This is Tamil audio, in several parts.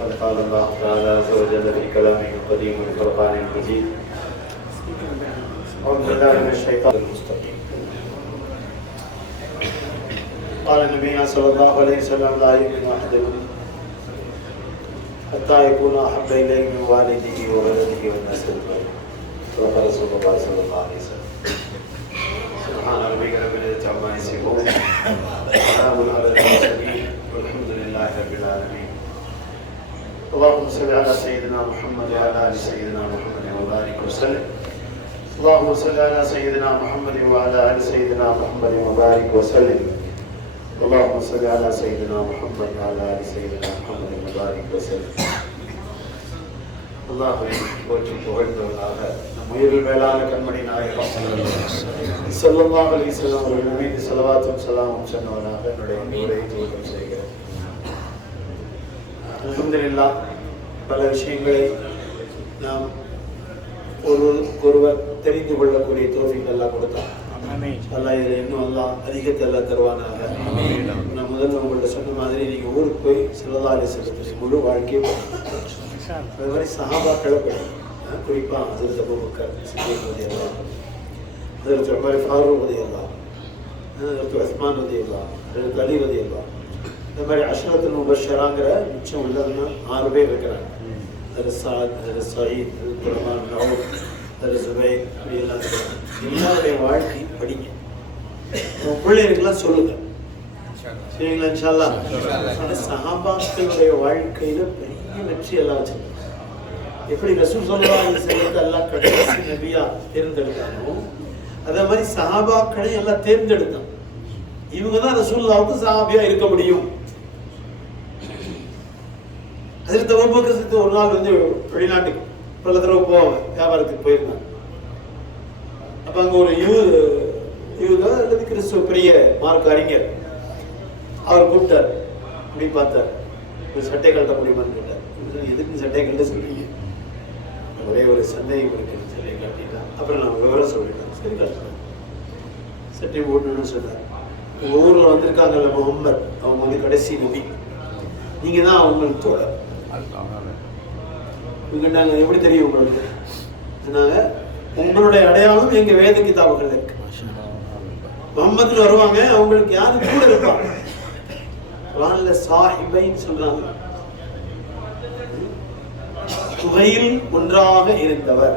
قد قال الله تعالى عز وجل في كلامه القديم والفرقان المجيد أعوذ بالله من الشيطان المستقيم. قال النبي صلى الله عليه وسلم لا يؤمن أحدكم حتى يكون أحب إليه من والده وولده والناس أجمعين. صدق رسول الله صلى الله عليه وسلم. سبحان ربك رب العزة عما يصفون وسلام على المرسلين والحمد لله رب العالمين. اللهم صل على سيدنا محمد وعلى آل سيدنا محمد وبارك وسلم. اللهم صل على سيدنا محمد وعلى آل سيدنا محمد وبارك وسلم. اللهم صل على سيدنا محمد وعلى آل سيدنا محمد وبارك وسلم. அல்லாஹ்வை போற்றி புகழ்ந்தவர்களாக நம் உயிரில் மேலான கண்மணி நாயகம் ஸல்லல்லாஹு அலைஹி வஸல்லம் அவர்கள் மீது ஸலவாத்தும் ஸலாமும் சொன்னவனாக என்னுடைய உரையை துவக்கம் செய்கிறேன். அல்ஹம்துலில்லாஹ், பல விஷயங்களை நாம் ஒருவர் தெரிந்து கொள்ளக்கூடிய தௌஃபீக் அல்லாஹ் கொடுத்தான். அல்லாஹ் இதில் இன்னும் அல்லாஹ் அதிகத்தை எல்லாம் தருவானாக. நான் முதல்ல உங்கள்கிட்ட சொன்ன மாதிரி நீங்கள் ஊருக்கு போய் ஸல்லல்லாஹு அலைஹி வஸல்லம் முழு வாழ்க்கையை அது மாதிரி சஹாபாக்களை படிக்கும். குறிப்பாக ஹஜ்ரத் அபூபக்கர் சித்திக் ரலியல்லாஹு அன்ஹு, ஹஜ்ரத் உமர் ஃபாரூக் ரலியல்லாஹு அன்ஹு, ஹஜ்ரத் உஸ்மான் ரலியல்லாஹு அன்ஹு, ஹஜ்ரத் அலி ரலியல்லாஹு அன்ஹு, இந்த மாதிரி அஷ்ரத்துல் முபஷ்ஷராங்கிற மிச்சம் உள்ளவங்க 6 பேர் இருக்கிறாங்க. ஹஜ்ரத் சாத், ஹஜ்ரத் சயீத், ஹஜ்ரத் ரஹ்மான் நவுஃப், ஹஜ்ரத் சுபைர், இப்படி எல்லாம் இருக்கிறாங்க. எல்லாருடைய வாழ்க்கை படிங்க, உங்கள் பிள்ளைகளுக்கெல்லாம் சொல்லுங்க. சரிங்களா? இன்ஷா அல்லாஹ். சஹாபாக்களுடைய வாழ்க்கையில பெரிய வெற்றி எல்லாம் வச்சிருக்காங்க. எப்படி ரசூல் ஸல்லல்லாஹு அலைஹி வஸல்லம் அல்லாஹ் கடைசி நபியா தேர்ந்தெடுத்தானோ அதே மாதிரி சஹாபாக்களை எல்லாம் தேர்ந்தெடுத்தான். இவங்க தான் ரசூலுல்லாஹ்வுக்கு சஹாபியா இருக்க முடியும். ஹஜ்ரத் அபூபக்கர் சித்திக் ஒரு நாள் வெளிநாட்டுக்கு பல தடவை போவாங்க, வியாபாரத்துக்கு போயிருந்தாங்க. அப்ப அங்க ஒரு யூதா அல்லது கிறிஸ்துவ பெரிய மார்க் அறிஞர் அவர் கூப்பிட்டார். அப்படி பார்த்தார், ஒரு சட்டை கழட்ட முடியுமான்னு கேட்டார். எதுக்கு சட்டை கழட்ட சொல்றீங்க? ஒரே ஒரு சந்தேகம் இருக்கு, சட்டை கட்டிட்டா. அப்புறம் நான் விவரம் சொல்லிட்டேன். சரி கட்டலாம், சட்டை போடணும்னு சொன்னார். உங்க ஊர்ல வந்திருக்காங்கல்ல முகம்மது, அவங்க கடைசி நபி, நீங்க தான் அவங்களுக்கு தோழர். கேட்டாங்க, எப்படி தெரியும் உங்களுக்கு? சொன்னாங்க, உங்களுடைய அடையாளம் எங்க வேத கிதாபுகள் இருக்கு. முகம்மதுல வருவாங்க, அவங்களுக்கு யாரு கூட இருப்பாங்க? குர்ஆன்ல சாஹிபைன்னு சொல்றாங்க. துகையில் ஒன்றாக இருந்தவர்.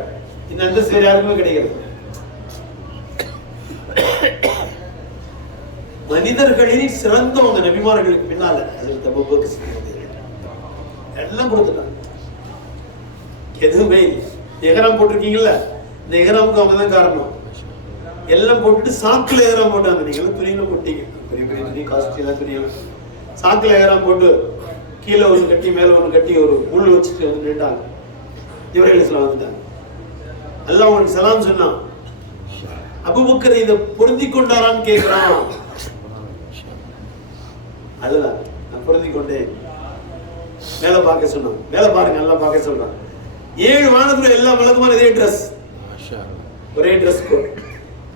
இந்த அந்தஸ்து வேற யாருக்குமே கிடையாது. மனிதர்களில் சிறந்தவங்க நபிமார்களுக்கு பின்னால ஹஜ்ரத் அபூபக்கர் சித்திக் எல்லாம் கொடுத்துட்டாங்க. எதுவுமே இல்லை. எஹ்ராம் போட்டிருக்கீங்கல்ல, இந்த எஹ்ராமுக்கு அவங்க தான் காரணம். எல்லாம் போட்டுட்டு சாக்குல எஹ்ராம் போட்டாங்க. நீங்க துணியில போட்டீங்க, பெரிய பெரிய துணி, காஸ்ட்லியான துணியெல்லாம் சாக்குல எஹ்ராம் போட்டு கீழே ஒன்று கட்டி மேல ஒன்று கட்டி ஒரு முள் வச்சுட்டு வந்து நின்றாங்க. ஜிப்ரீல் அலைஹிஸ்ஸலாம் வந்துட்டாங்க. அல்லாஹ் அவனுக்கு சலாம் சொன்னான். அபூபக்கர் இதை பொருந்தி கொண்டாரான்னு கேட்கிறான். அதுதான் நான் பொருந்தி கொண்டேன். மேல பார்க்க சொன்னான். மேல பாருங்க, எல்லாம் பார்க்க சொல்றான். 7 வானத்துல எல்லா மலக்குமாரும் இதே ட்ரெஸ், ஒரே ட்ரெஸ் கோட்.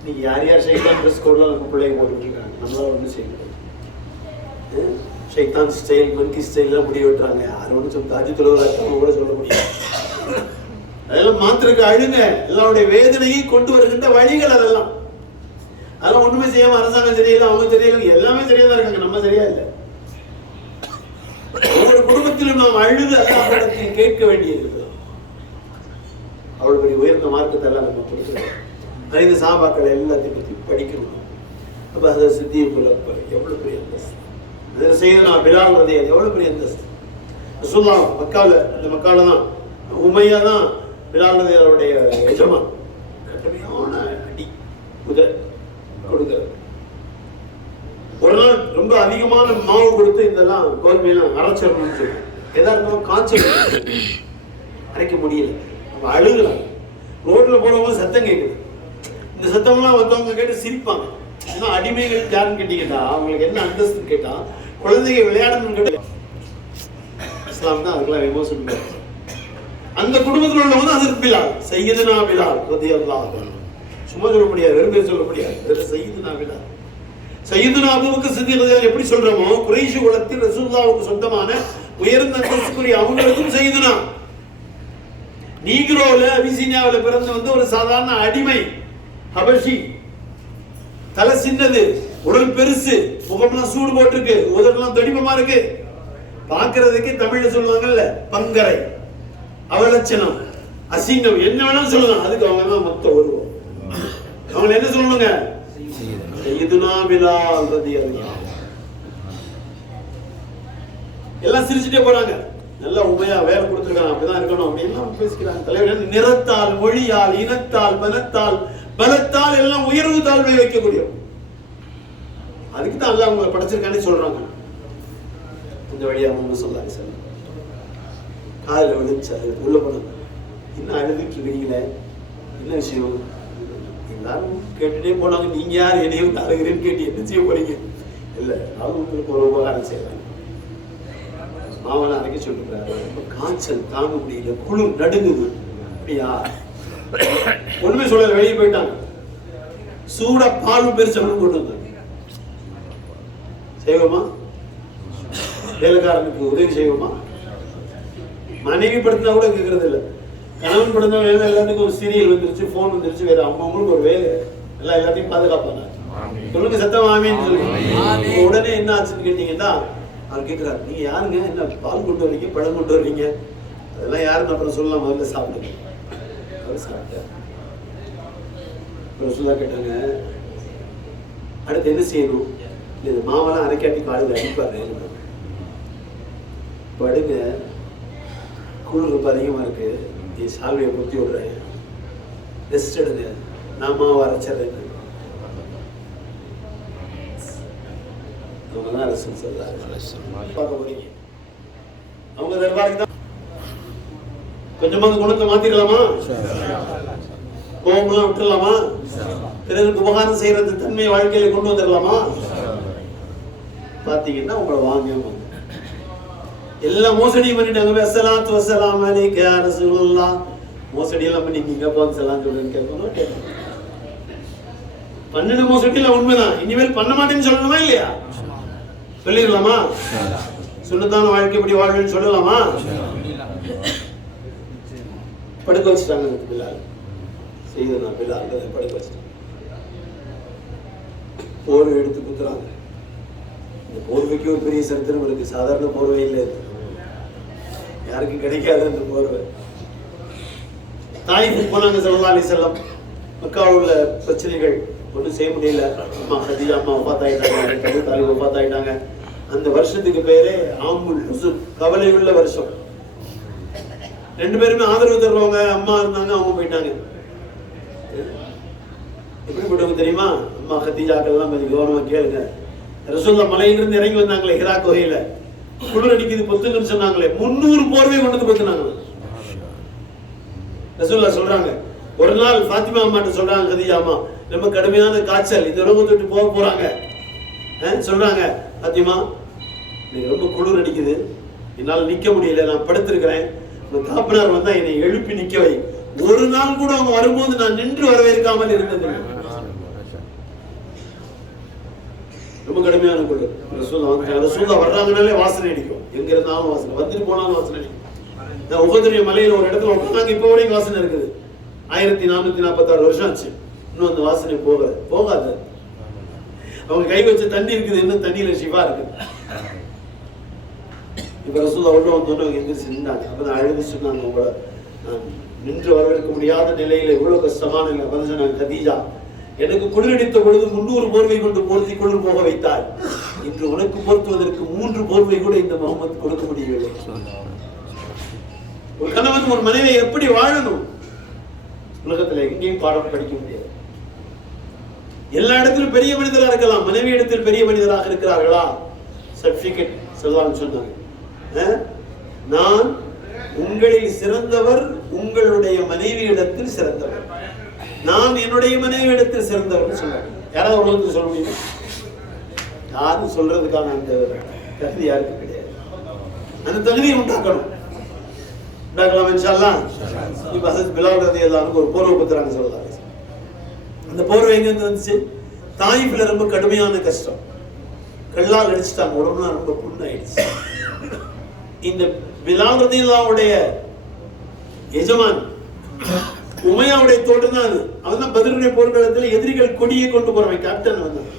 நீங்க யார் யார் ஷைத்தான் ட்ரெஸ் கோட்லாம் நம்ம பிள்ளைங்க போட்டுட்டு இருக்காங்க. நம்மளால ஒன்றும் செய்யணும். ஷைத்தான் ஸ்டைல், மங்கி ஸ்டைல்லாம் முடி வெட்டுறாங்க. யாரும் ஒன்றும் சொல்ல, தாஜி தொழுவதாக கூட சொல்ல முடியும். அதெல்லாம் மாத்திரக்கு அழுங்க. எல்லாருடைய வேதனையை கொண்டு வருகின்ற வழிகள் அதெல்லாம். அதெல்லாம் ஒண்ணுமே செய்யாம அரசாங்கம் சரியில்லை, அவங்க சரியில்லை, எல்லாமே சரியா தான் இருக்காங்க, நம்ம சரியா இல்லை. ஒவ்வொரு குடும்பத்திலும் நாம் அழுது அல்லாஹ்விடத்தில் கேட்க வேண்டியது. அவ்வளவு பெரிய உயர்ந்த மார்க்கத்தை எல்லாம் நம்ம கொடுக்கிறோம். இந்த சஹாபாக்கள் எல்லாத்தையும் பற்றி படிக்கணும். அப்ப அதை சித்திக் எவ்வளவு பெரிய அந்தஸ்து, அதில் செய்யனா பிலால் ரலியல்லாஹு எவ்வளவு பெரிய அந்தஸ்து. ரசூலுல்லாஹ் மக்கால தான் உமையா தான் பிலால் ரலியல்லாஹுடைய எஜமான். கடுமையான அடி உத கொடுக்கிறார். ஒரு நாள் ரொம்ப அதிகமான மாவு கொடுத்து இதெல்லாம் கோதுமையெல்லாம் அரைச்சிடணும்னு சொல்லி எதாவது காய்ச்சல் அரைக்க முடியல. நம்ம அழுகலாம். ரோட்ல போறவங்க சத்தம் கேட்குது. இந்த சத்தம்லாம் மற்றவங்க கேட்டு சிரிப்பாங்க. ஏன்னா அடிமைகள் யாருன்னு கேட்டீங்கன்னா அவங்களுக்கு என்ன அந்தஸ்துன்னு கேட்டா குழந்தைங்க விளையாடணும்னு கேட்ட இஸ்லாம் தான் அதுக்கெல்லாம் விமோசனம். அந்த குடும்பத்தில் உள்ளவங்க அது பிலால், சையதுனா பிலால் ரலியல்லாஹு அன்ஹு. சும்மா சொல்ல முடியாது, வெறும் பேர் சொல்ல முடியாது. சையதுனா பிலால். சையதுனா அபூபக்கர் சித்திக் ரலியல்லாஹு எப்படி சொல்றோமோ, குறைஷ் குலத்தில் ரசூலுல்லாஹ்வுக்கு சொந்தமான உயர்ந்த அந்தஸ்துக்குரிய அவங்களுக்கும் செய்யுதுனா. நீக்ரோல அபிசீனியாவில் பிறந்து ஒரு சாதாரண அடிமை ஹபஷி, தலை சின்னது, உடல் பெருசு, முகம்லாம் சூடு போட்டிருக்கு, உதடெல்லாம் தடிமமா இருக்கு, பார்க்கறதுக்கு தமிழ்ல சொல்லுவாங்கல்ல பங்கரை, அவலட்சணம், அசிங்கம், என்ன வேணாலும் சொல்லலாம். அதுக்கு அவங்க தான் மொத்த வருவோம். அவங்க என்ன சொல்லணுங்க? சையதுனா பிலால் ரலியல்லாஹு. எல்லாம் சிரிச்சுட்டே போறாங்க. நல்லா உண்மையா வேலை கொடுத்துருக்காங்க, அப்படிதான் இருக்கணும் அப்படின்னு பேசிக்கிறாங்க. தலைவர் நிறத்தால், மொழியால், இனத்தால், பணத்தால், பலத்தால் எல்லாம் உயர்வு தாழ்வை வைக்கக்கூடிய, அதுக்கு தான் அல்லாஹ் அவங்களை படைச்சிருக்கானே சொல்றாங்க. இந்த வழியா அவங்க சொல்லாங்க சார் காலில் விழுந்துச்சு, அது உள்ள போனது. இன்னும் அழுதுட்டு இருக்கீங்களே, என்ன விஷயம்? எல்லாரும் கேட்டுட்டே போனாங்க, நீங்க யார் என்னையும் அழுகிறேன்னு கேட்டு என்ன செய்ய போறீங்க? இல்லை, அவங்க உங்களுக்கு ஒரு உபகாரம் செய்யறாங்க. மாவனை அரைக்க சொல்லிருக்காரு, காய்ச்சல் தாங்க முடியல, குளிர் நடுங்குது. அப்படியா? ஒண்ணுமே சொல்லல, வெளியே போயிட்டாங்க. சூட பாலும் பெருசவனும் கொண்டு வந்தாங்க. செய்வோமா? வேலைக்காரனுக்கு உதவி செய்வோமா? மனைவி படுத்தினா கூட கேட்கறது இல்லை. கணவன் படுத்த வேலை, எல்லாத்துக்கும் ஒரு சீரியல் வந்துருச்சு, போன் வந்துருச்சு, வேற அவங்களுக்கு ஒரு வேலை, எல்லாம் எல்லாத்தையும் பாதுகாப்பாங்க. சொல்லுங்க சத்தம் ஆமீன்னு சொல்லுங்க. உடனே என்ன ஆச்சுன்னு கேட்டீங்கன்னா, அவர் கேட்கிறாரு, நீங்க யாருங்க, என்ன பால் கொண்டு வரீங்க, பழம் கொண்டு வர்றீங்க? அதெல்லாம் யாருன்னு அப்புறம் சொல்லலாம், முதல்ல சாப்பிடுங்க. அவர் சாப்பிட்டார். அப்புறம் சொல்லா கேட்டாங்க, அடுத்து என்ன செய்யணும்? இந்த மாவெல்லாம் அரைக்காட்டி காலையில் அடிப்பாரு, படுங்க, குளிர் ரொம்ப அதிகமா இருக்கு, நீ சால்வையை பொத்தி விடுறேன், ரெஸ்ட் எடுங்க, நான் மாவை அரைச்சிடுறேன். அவங்கதான் ரசூல் சொல்றாங்க. பார்க்க போறீங்க, அவங்க தர்பாருக்கு தான் கொஞ்சமாவது குணத்தை மாத்திரலாமா? கோபம்லாம் விட்டுலாமா? பிறருக்கு உபகாரம் செய்யறது தன்மை வாழ்க்கையில கொண்டு வந்துடலாமா? பாத்தீங்கன்னா உங்களை வாங்க எல்லாம் மோசடியும் பண்ணிட்டாங்க. அஸ்ஸலாத்து வஸ்ஸலாமு அலைக்க யா ரசூலுல்லாஹ். மோசடி எல்லாம் பண்ணிட்டீங்க, போது சலாம் சொல்லுன்னு கேட்கணும். பண்ணின மோசடி எல்லாம் உண்மைதான், இனிமேல் பண்ண மாட்டேன்னு சொல்லணுமா இல்லையா? சொல்லிடலாமா? சுன்னத்தான வாழ்க்கை எப்படி வாழ்வேன்னு சொல்லலாமா? படுக்க வச்சுட்டாங்க பிலால். செய்தனா பிலால் படுக்க வச்சுட்டாங்க. போர்வை எடுத்து குத்துறாங்க. இந்த போர்வைக்கு ஒரு பெரிய சரித்திரம் இருக்கு, சாதாரண போர்வை இல்லை, யாருக்கும் கிடைக்காது அந்த போர்வை. தாய்க்கு போனாங்க ஸல்லல்லாஹு அலைஹி வஸல்லம். மக்காவில் உள்ள பிரச்சனைகள் ஒன்றும் செய்ய முடியல. அம்மா ஹதீஜா அம்மா வஃபாத் ஆயிட்டாங்க, அபூ தாலிப் வஃபாத் ஆயிட்டாங்க. அந்த வருஷத்துக்கு பேரே ஆமுல் ஹுஸ்ன், கவலை உள்ள வருஷம். ரெண்டு பேருமே ஆதரவு தருவாங்க. அம்மா இருந்தாங்க, அவங்க போயிட்டாங்க. எப்படிப்பட்டவங்க தெரியுமா? அம்மா ஹதீஜாக்கெல்லாம் கொஞ்சம் கவனமா கேளுங்க. ரசூலுல்லாஹ் மலையிலிருந்து இறங்கி வந்தாங்களே ஹிரா குகையில, குளிர் அடிக்குது பொத்துங்கன்னு சொன்னாங்களே, 300 போர்வை கொண்டு வந்து பொத்துனாங்க. ரசூலுல்லாஹ் சொல்றாங்க, ஒரு நாள் ஃபாத்திமா அம்மாட்ட சொல்றாங்க, ஹதீஜா அம்மா ரொம்ப கடுமையான காய்ச்சல், இந்த உலகத்தை விட்டு போக போறாங்க. சொல்றாங்க, ஃபாத்திமா எனக்கு ரொம்ப குளிர் அடிக்குது, என்னால் நிக்க முடியல, நான் படுத்திருக்கிறேன், காப்பனார் வந்தா என்னை எழுப்பி நிக்க வை. ஒரு நாள் கூட அவங்க வரும்போது நான் நின்று வரவேற்காமல் இருந்தது. ரொம்ப கடுமையான குளிர். ரசூலுல்லாஹ் வர்றாங்கனாலே வாசனை அடிக்கும், எங்க இருந்தாலும் வாசனை, வந்துட்டு போனாலும் வாசனை அடிக்கும். நான் உஹதுடைய மலையில ஒரு இடத்துல உட்காந்து இப்ப வரைக்கும் வாசனை இருக்குது. 1446 வருஷம் ஆச்சு, இன்னும் அந்த வாசனை போகாது. அவங்க கை வச்ச தண்ணி இருக்குது, இன்னும் தண்ணியில ஷிஃபா இருக்கு. இப்ப ரசூலுல்லாஹ் உள்ள வந்தோன்னு எந்திரிச்சு நின்றாங்க. அப்பதான் அழுது சொன்னாங்க, உங்களை நான் நின்று வரவேற்க முடியாத நிலையில இவ்வளவு கஷ்டமான நிலை வந்து சொன்னாங்க, கதீஜா எனக்கு குளிரடித்த பொழுது 300 போர்வை கொண்டு போர்த்தி குளிர் போக வைத்தாய், இன்று உனக்கு பொருத்துவதற்கு 3 போர்வை கூட இந்த முகமது கொடுக்க முடியவில்லை. ஒரு கணவன் ஒரு மனைவி எப்படி வாழணும் உலகத்துல எங்கேயும் பாடம் படிக்க முடியாது. எல்லா இடத்திலும் பெரிய மனிதராக இருக்கலாம், மனைவி இடத்தில் பெரிய மனிதராக இருக்கிறார்களா? சர்டிபிகேட் சொல்லலாம்னு சொன்னாங்க. நான் உங்களில் சிறந்தவர், உங்களுடைய மனைவி இடத்தில் சிறந்தவர், நான் என்னுடைய மனைவி இடத்தில் சிறந்தவர் சொன்னாங்க. யாராவது உலகத்தில் சொல்ல முடியும்? யாரும் சொல்றதுக்கான அந்த தகுதி யாருக்கு கிடையாது. அந்த தகுதியை உண்டாக்கணும், உண்டாக்கலாம் இன்ஷா அல்லாஹ். இப்ப ஹஸரத் பிலால் ரலியல்லாஹு அன்ஹு ஒரு போர்வை பத்துறாங்க சொல்றாங்க. அந்த போர்வை எங்க இருந்து வந்துச்சு? தாயிஃப்ல ரொம்ப கடுமையான கஷ்டம், கல்லால் அடிச்சுட்டாங்க, உடம்புலாம் ரொம்ப புண்ணாயிடுச்சு. இந்த பிலால் ரலியல்லாஹுடைய எஜமான் உமையாவுடைய தோட்டம் தான் அது. அவன் தான் பத்ருடைய போர்க்களத்தில் எதிரிகள் கொடியை கொண்டு போறவன், கேப்டன் வந்தான்.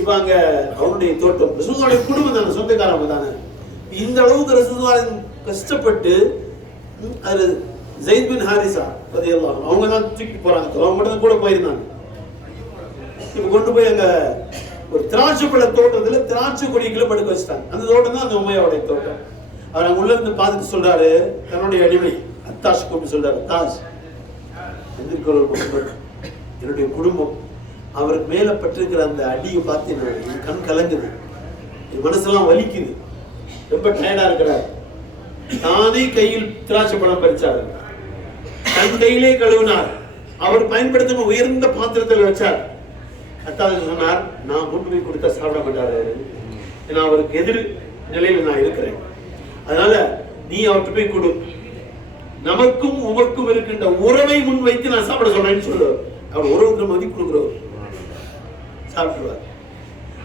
இப்ப அங்க அவனுடைய தோட்டம் ரசூலுல்லாஹ்வுடைய குடும்பம் தானே, சொந்தக்காரங்க தானே. இந்த அளவுக்கு ரசூலுல்லாஹ் கஷ்டப்பட்டு அது ஸைத் பின் ஹாரிஸா ரலியல்லாஹு அன்ஹு அவங்க தான் தூக்கிட்டு போறாங்க. அவங்க மட்டும் தான் கூட போயிருந்தாங்க. இப்ப கொண்டு போய் அங்க ஒரு திராட்சை பழ தோட்டத்துல திராட்சை கொடிகளை படுக்க வச்சுட்டாங்க. அந்த தோட்டம் தான் அந்த உமையாவுடைய தோட்டம். அவர் அங்க உள்ள இருந்து பார்த்துட்டு சொல்றாரு, தன்னுடைய அடிமை அத்தாஷ் கூப்பிட்டு சொல்றாரு, தாஷ் என்னுடைய குடும்பம் அவருக்கு மேல பட்டிருக்கிற அந்த அடியை பார்த்து என் கண் கலங்குது, என் மனசெல்லாம் வலிக்குது, ரொம்ப டயர்டா இருக்கிறார். தானே கையில் திராட்சை பழம் பறிச்சார், தன் கையிலே கழுவினார், அவர் பயன்படுத்தும் உயர்ந்த பாத்திரத்தில் வச்சார். அத்தாஷ் சொன்னார், நான் கொண்டு போய் கொடுத்தா சாப்பிட மாட்டாரு, ஏன்னா அவருக்கு எதிர் நிலையில நான் இருக்கிறேன், அதனால நீ அவர்கிட்ட போய் கொடு, நமக்கும் உமக்கும் இருக்கின்ற உறவை முன் வைத்து நான் சாப்பிட சொல்றேன்னு சொல்லுவார். அவர் உறவுக்கு மதிப்பு கொடுக்குறவர், சாப்பிடுவார்.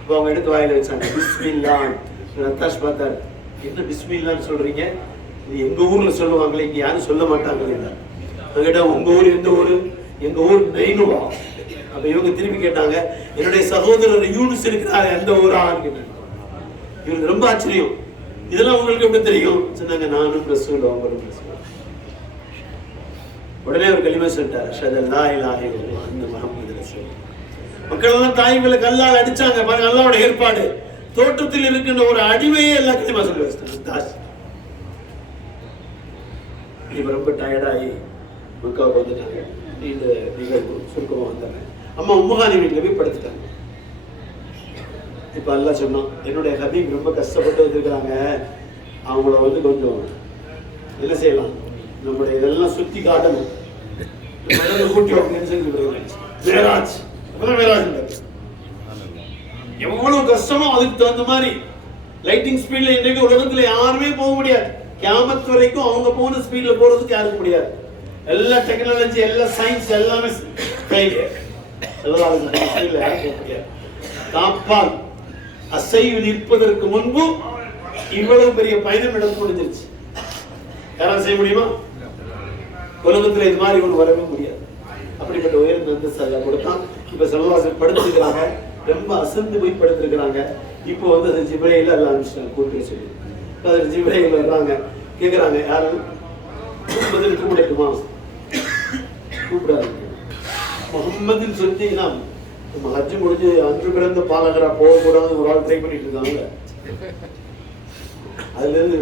அவங்க எடுத்து வாயில வச்சாங்க, பிஸ்மில்லா. அத்தாஷ் பார்த்தார், என்ன பிஸ்மில்லான்னு சொல்றீங்க, இது எங்க ஊர்ல சொல்லுவாங்களே, இங்க யாரும் சொல்ல மாட்டாங்க. கேட்டா உங்க ஊர் எந்த ஊரு? எங்க ஊர் நைனுவா. அப்ப இவங்க திருப்பி கேட்டாங்க, என்னுடைய சகோதரர் யூனுஸ் இருக்கிறாங்க, எந்த ஊரான்னு கேட்டாங்க. இவங்களுக்கு ரொம்ப ஆச்சரியம், இதெல்லாம் உங்களுக்கு எப்படி தெரியும் சொன்னாங்க. நானும் ரசூல், அவங்களும் ரசூல். உடனே ஒரு கலிமா சொல்லிட்டார், அஷ்ஹது அல்லா இலாஹ இல்லல்லாஹ் அன்ன முஹம்மது ரசூல். மக்கள் எல்லாம் தாய்களை கல்லால் அடிச்சாங்க பாருங்க, அல்லாஹ்வுடைய ஏற்பாடு. தோட்டத்தில் இருக்கின்ற ஒரு அடிமையே எல்லாம் கலிமா சொல்லி வச்சிட்டாங்க. இப்ப ரொம்ப டயர்டாகி மக்காவுக்கு வந்துட்டாங்க. இந்த நிகழ்வு சுருக்கமா வந்தாங்க. அம்மா உம்மஹானி வீட்டுல போய் படுத்துட்டாங்க. இப்ப அல்லாஹ் சொன்னான், என்னுடைய ஹபீப் ரொம்ப கஷ்டப்பட்டு வந்திருக்கிறாங்க, அவங்கள கொஞ்சம் என்ன செய்யலாம், நம்முடைய இதெல்லாம் சுத்தி காட்டணும், கூட்டி மேராஜ். எவ்வளவு கஷ்டமோ அதுக்கு தகுந்த மாதிரி லைட்டிங் ஸ்பீட்ல இன்றைக்கு உலகத்துல யாருமே போக முடியாது. கியாமத் வரைக்கும் அவங்க போன ஸ்பீட்ல போறதுக்கு யாருக்கு முடியாது. எல்லா டெக்னாலஜி, எல்லா சயின்ஸ் எல்லாமே காப்பால் அசைவு நிற்பதற்கு முன்பு இவ்வளவு பெரிய பயணம் எடுத்து முடிஞ்சிருச்சு. யாராவது செய்ய முடியுமா? உலகத்துல இது மாதிரி ஒன்று வரவே முடியாது. அப்படிப்பட்ட உயர்ந்த அந்தஸ்து கொடுத்தான். இப்ப செல்வாசல் படுத்திருக்கிறாங்க, ரொம்ப அசந்து போய் படுத்திருக்கிறாங்க. இப்போ அது ஜிப்ரீல் அல்ல அனுப்பிச்சாங்க கூட்டி சொல்லி. அதில் ஜிப்ரீல் வர்றாங்க, கேட்குறாங்க, யாரும் முகம்மதின் கூப்பிடட்டுமா? கூப்பிடாது. முகம்மதின் சொல்லிட்டீங்கன்னா நம்ம ஹஜ்ஜு முடிஞ்சு அன்று பிறந்த பாலகரா போகக்கூடாதுன்னு ஒரு ஆள் ட்ரை பண்ணிட்டு இருக்காங்க. அதுல இருந்து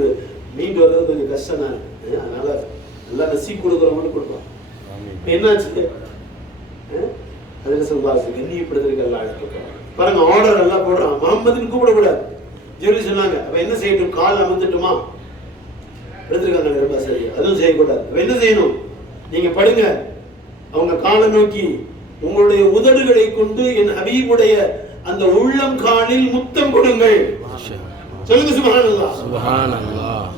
மீண்டு வர்றது கொஞ்சம் கஷ்டம் தானே. அதனால நல்லா நசீப் கொடுக்குறவங்களும் கொடுப்பான். என்னாச்சு? அதுல சொல்வாங்க, கண்ணியப்படுத்திருக்க எல்லாம் எடுத்துக்கலாம் பாருங்க. ஆர்டர் எல்லாம் போடுறான், முகம்மதின் கூப்பிடக்கூடாது சொல்லி சொன்னாங்க. அப்ப என்ன செய்யட்டும்? கால் அமர்ந்துட்டுமா? எடுத்துருக்காங்க, ரொம்ப சரி, அதுவும் செய்யக்கூடாது. என்ன செய்யணும்? நீங்க படுங்க, அவங்க காலை நோக்கி உங்களுடைய உதடுகளை கொண்டு என் ஹபீபுடைய அந்த உள்ளம் காலில் முத்தம் கொடுங்கள். சொல்லுங்க சுப்ஹானல்லாஹ். சுப்ஹானல்லாஹ்.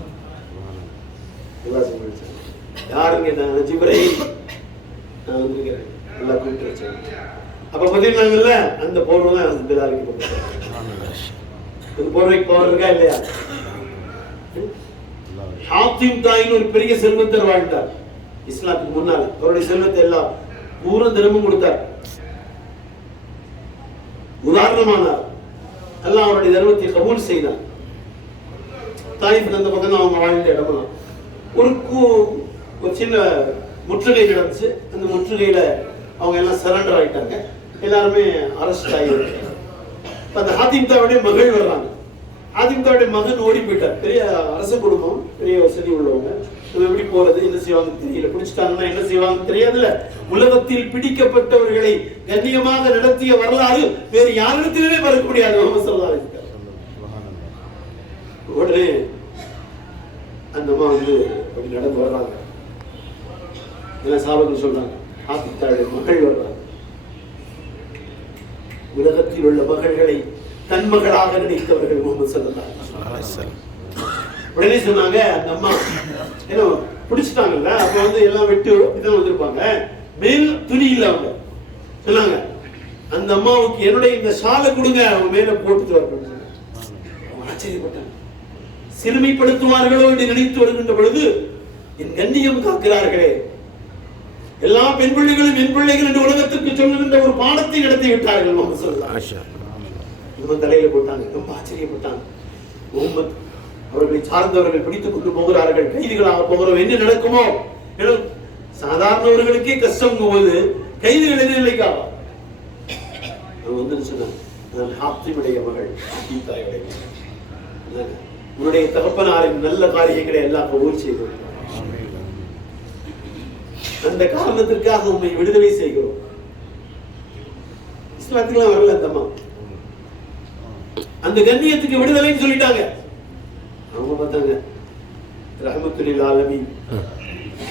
யாருங்க? நான் ஜிப்ரீல், நான் வந்திருக்கிறேன். நல்லா கூப்பிட்டு வச்சேன். அப்ப பார்த்தீங்கன்னாங்கல்ல, அந்த போர்வை தான் பிலாலுக்கு கொடுத்தாங்க. அந்த போர்வைக்கு பவர் இருக்கா இல்லையா? ஹாத்திம் தாயின் ஒரு பெரிய செல்வத்தர் வாழ்ந்தார் இஸ்லாத்துக்கு முன்னால். அவருடைய செல்வத்தை எல்லாம் பூரா தினமும் கொடுத்தார், உதாரணமானார். எல்லாம் அவருடைய தர்மத்தை கபூல் செய்தார். தாயிஃப் அந்த பக்கம் அவங்க வாழ்ந்த இடமா ஒரு சின்ன முற்றுகை நடந்துச்சு. அந்த முற்றுகையில அவங்க எல்லாம் சரண்டர் ஆயிட்டாங்க, எல்லாருமே அரெஸ்ட் ஆகிட்டாங்க. அந்த ஹாத்திம்தாவுடைய மகள் வர்றாங்க. ஹாத்திம்தாவுடைய மகன் ஓடி போயிட்டார். பெரிய அரச குடும்பம், பெரிய வசதி உள்ளவங்க. எப்படி போறது, என்ன செய்வாங்க தெரியல. பிடிச்சிட்டாங்கன்னா என்ன செய்வாங்க தெரியாதுல்ல. உலகத்தில் பிடிக்கப்பட்டவர்களை கண்ணியமாக நடத்திய வரலாறு வேறு யாரிடத்திலுமே பார்க்க முடியாது. முஹம்மது ஸல்லல்லாஹு அலைஹி வஸல்லம். உடனே அந்த அம்மா அப்படி நடந்து வர்றாங்க. சாபங்கள் சொல்றாங்க, ஹாத்திம்தாவுடைய மகள் வர்றாங்க. உலகத்தில் உள்ள மகள்களை தன் மகளாக நினைத்தவர்கள் முஹம்மது ஸல்லல்லாஹு அலைஹி வஸல்லம். உடனே சொன்னாங்க, அந்த அம்மா ஏன்னா பிடிச்சிட்டாங்கல்ல, அப்ப எல்லாம் வெட்டு இதான் வந்திருப்பாங்க, மேல் துணி இல்ல. அவங்க சொன்னாங்க, அந்த அம்மாவுக்கு என்னுடைய இந்த ஷாலை கொடுங்க, அவங்க மேல போட்டுட்டு வரணும். ஆச்சரியப்பட்டாங்க. சிறுமைப்படுத்துவார்களோ என்று நினைத்து வருகின்ற பொழுது என் கண்ணியம் காக்கிறார்களே, எல்லா பெண் பிள்ளைகளும் என் பிள்ளைகள் என்று உலகத்துக்கு சொல்லுகின்ற ஒரு பாடத்தை நடத்தி விட்டார்கள். தலையில போட்டாங்க. ரொம்ப ஆச்சரியப்பட்டாங்க. முகமது அவர்களை சார்ந்தவர்கள் பிடித்துக் கொண்டு போகிறார்கள், கைதிகளாக போகிறோம், என்ன நடக்குமோ? சாதாரணவர்களுக்கே கஷ்டம் போது கைதிகள் எது இல்லைக்கா? வந்து சொன்னாங்க, ஹாப்திமுடைய மகள், உன்னுடைய தகப்பனாரின் நல்ல காரியங்களை எல்லாம் கபூல் செய்து அந்த காரணத்திற்காக உண்மை விடுதலை செய்கிறோம். இஸ்லாத்துக்குலாம் வரல அந்தம்மா, அந்த கண்ணியத்துக்கு விடுதலைன்னு சொல்லிட்டாங்க. அவங்க பார்த்தாங்க, ரஹ்மத்துல் ஆலமீன்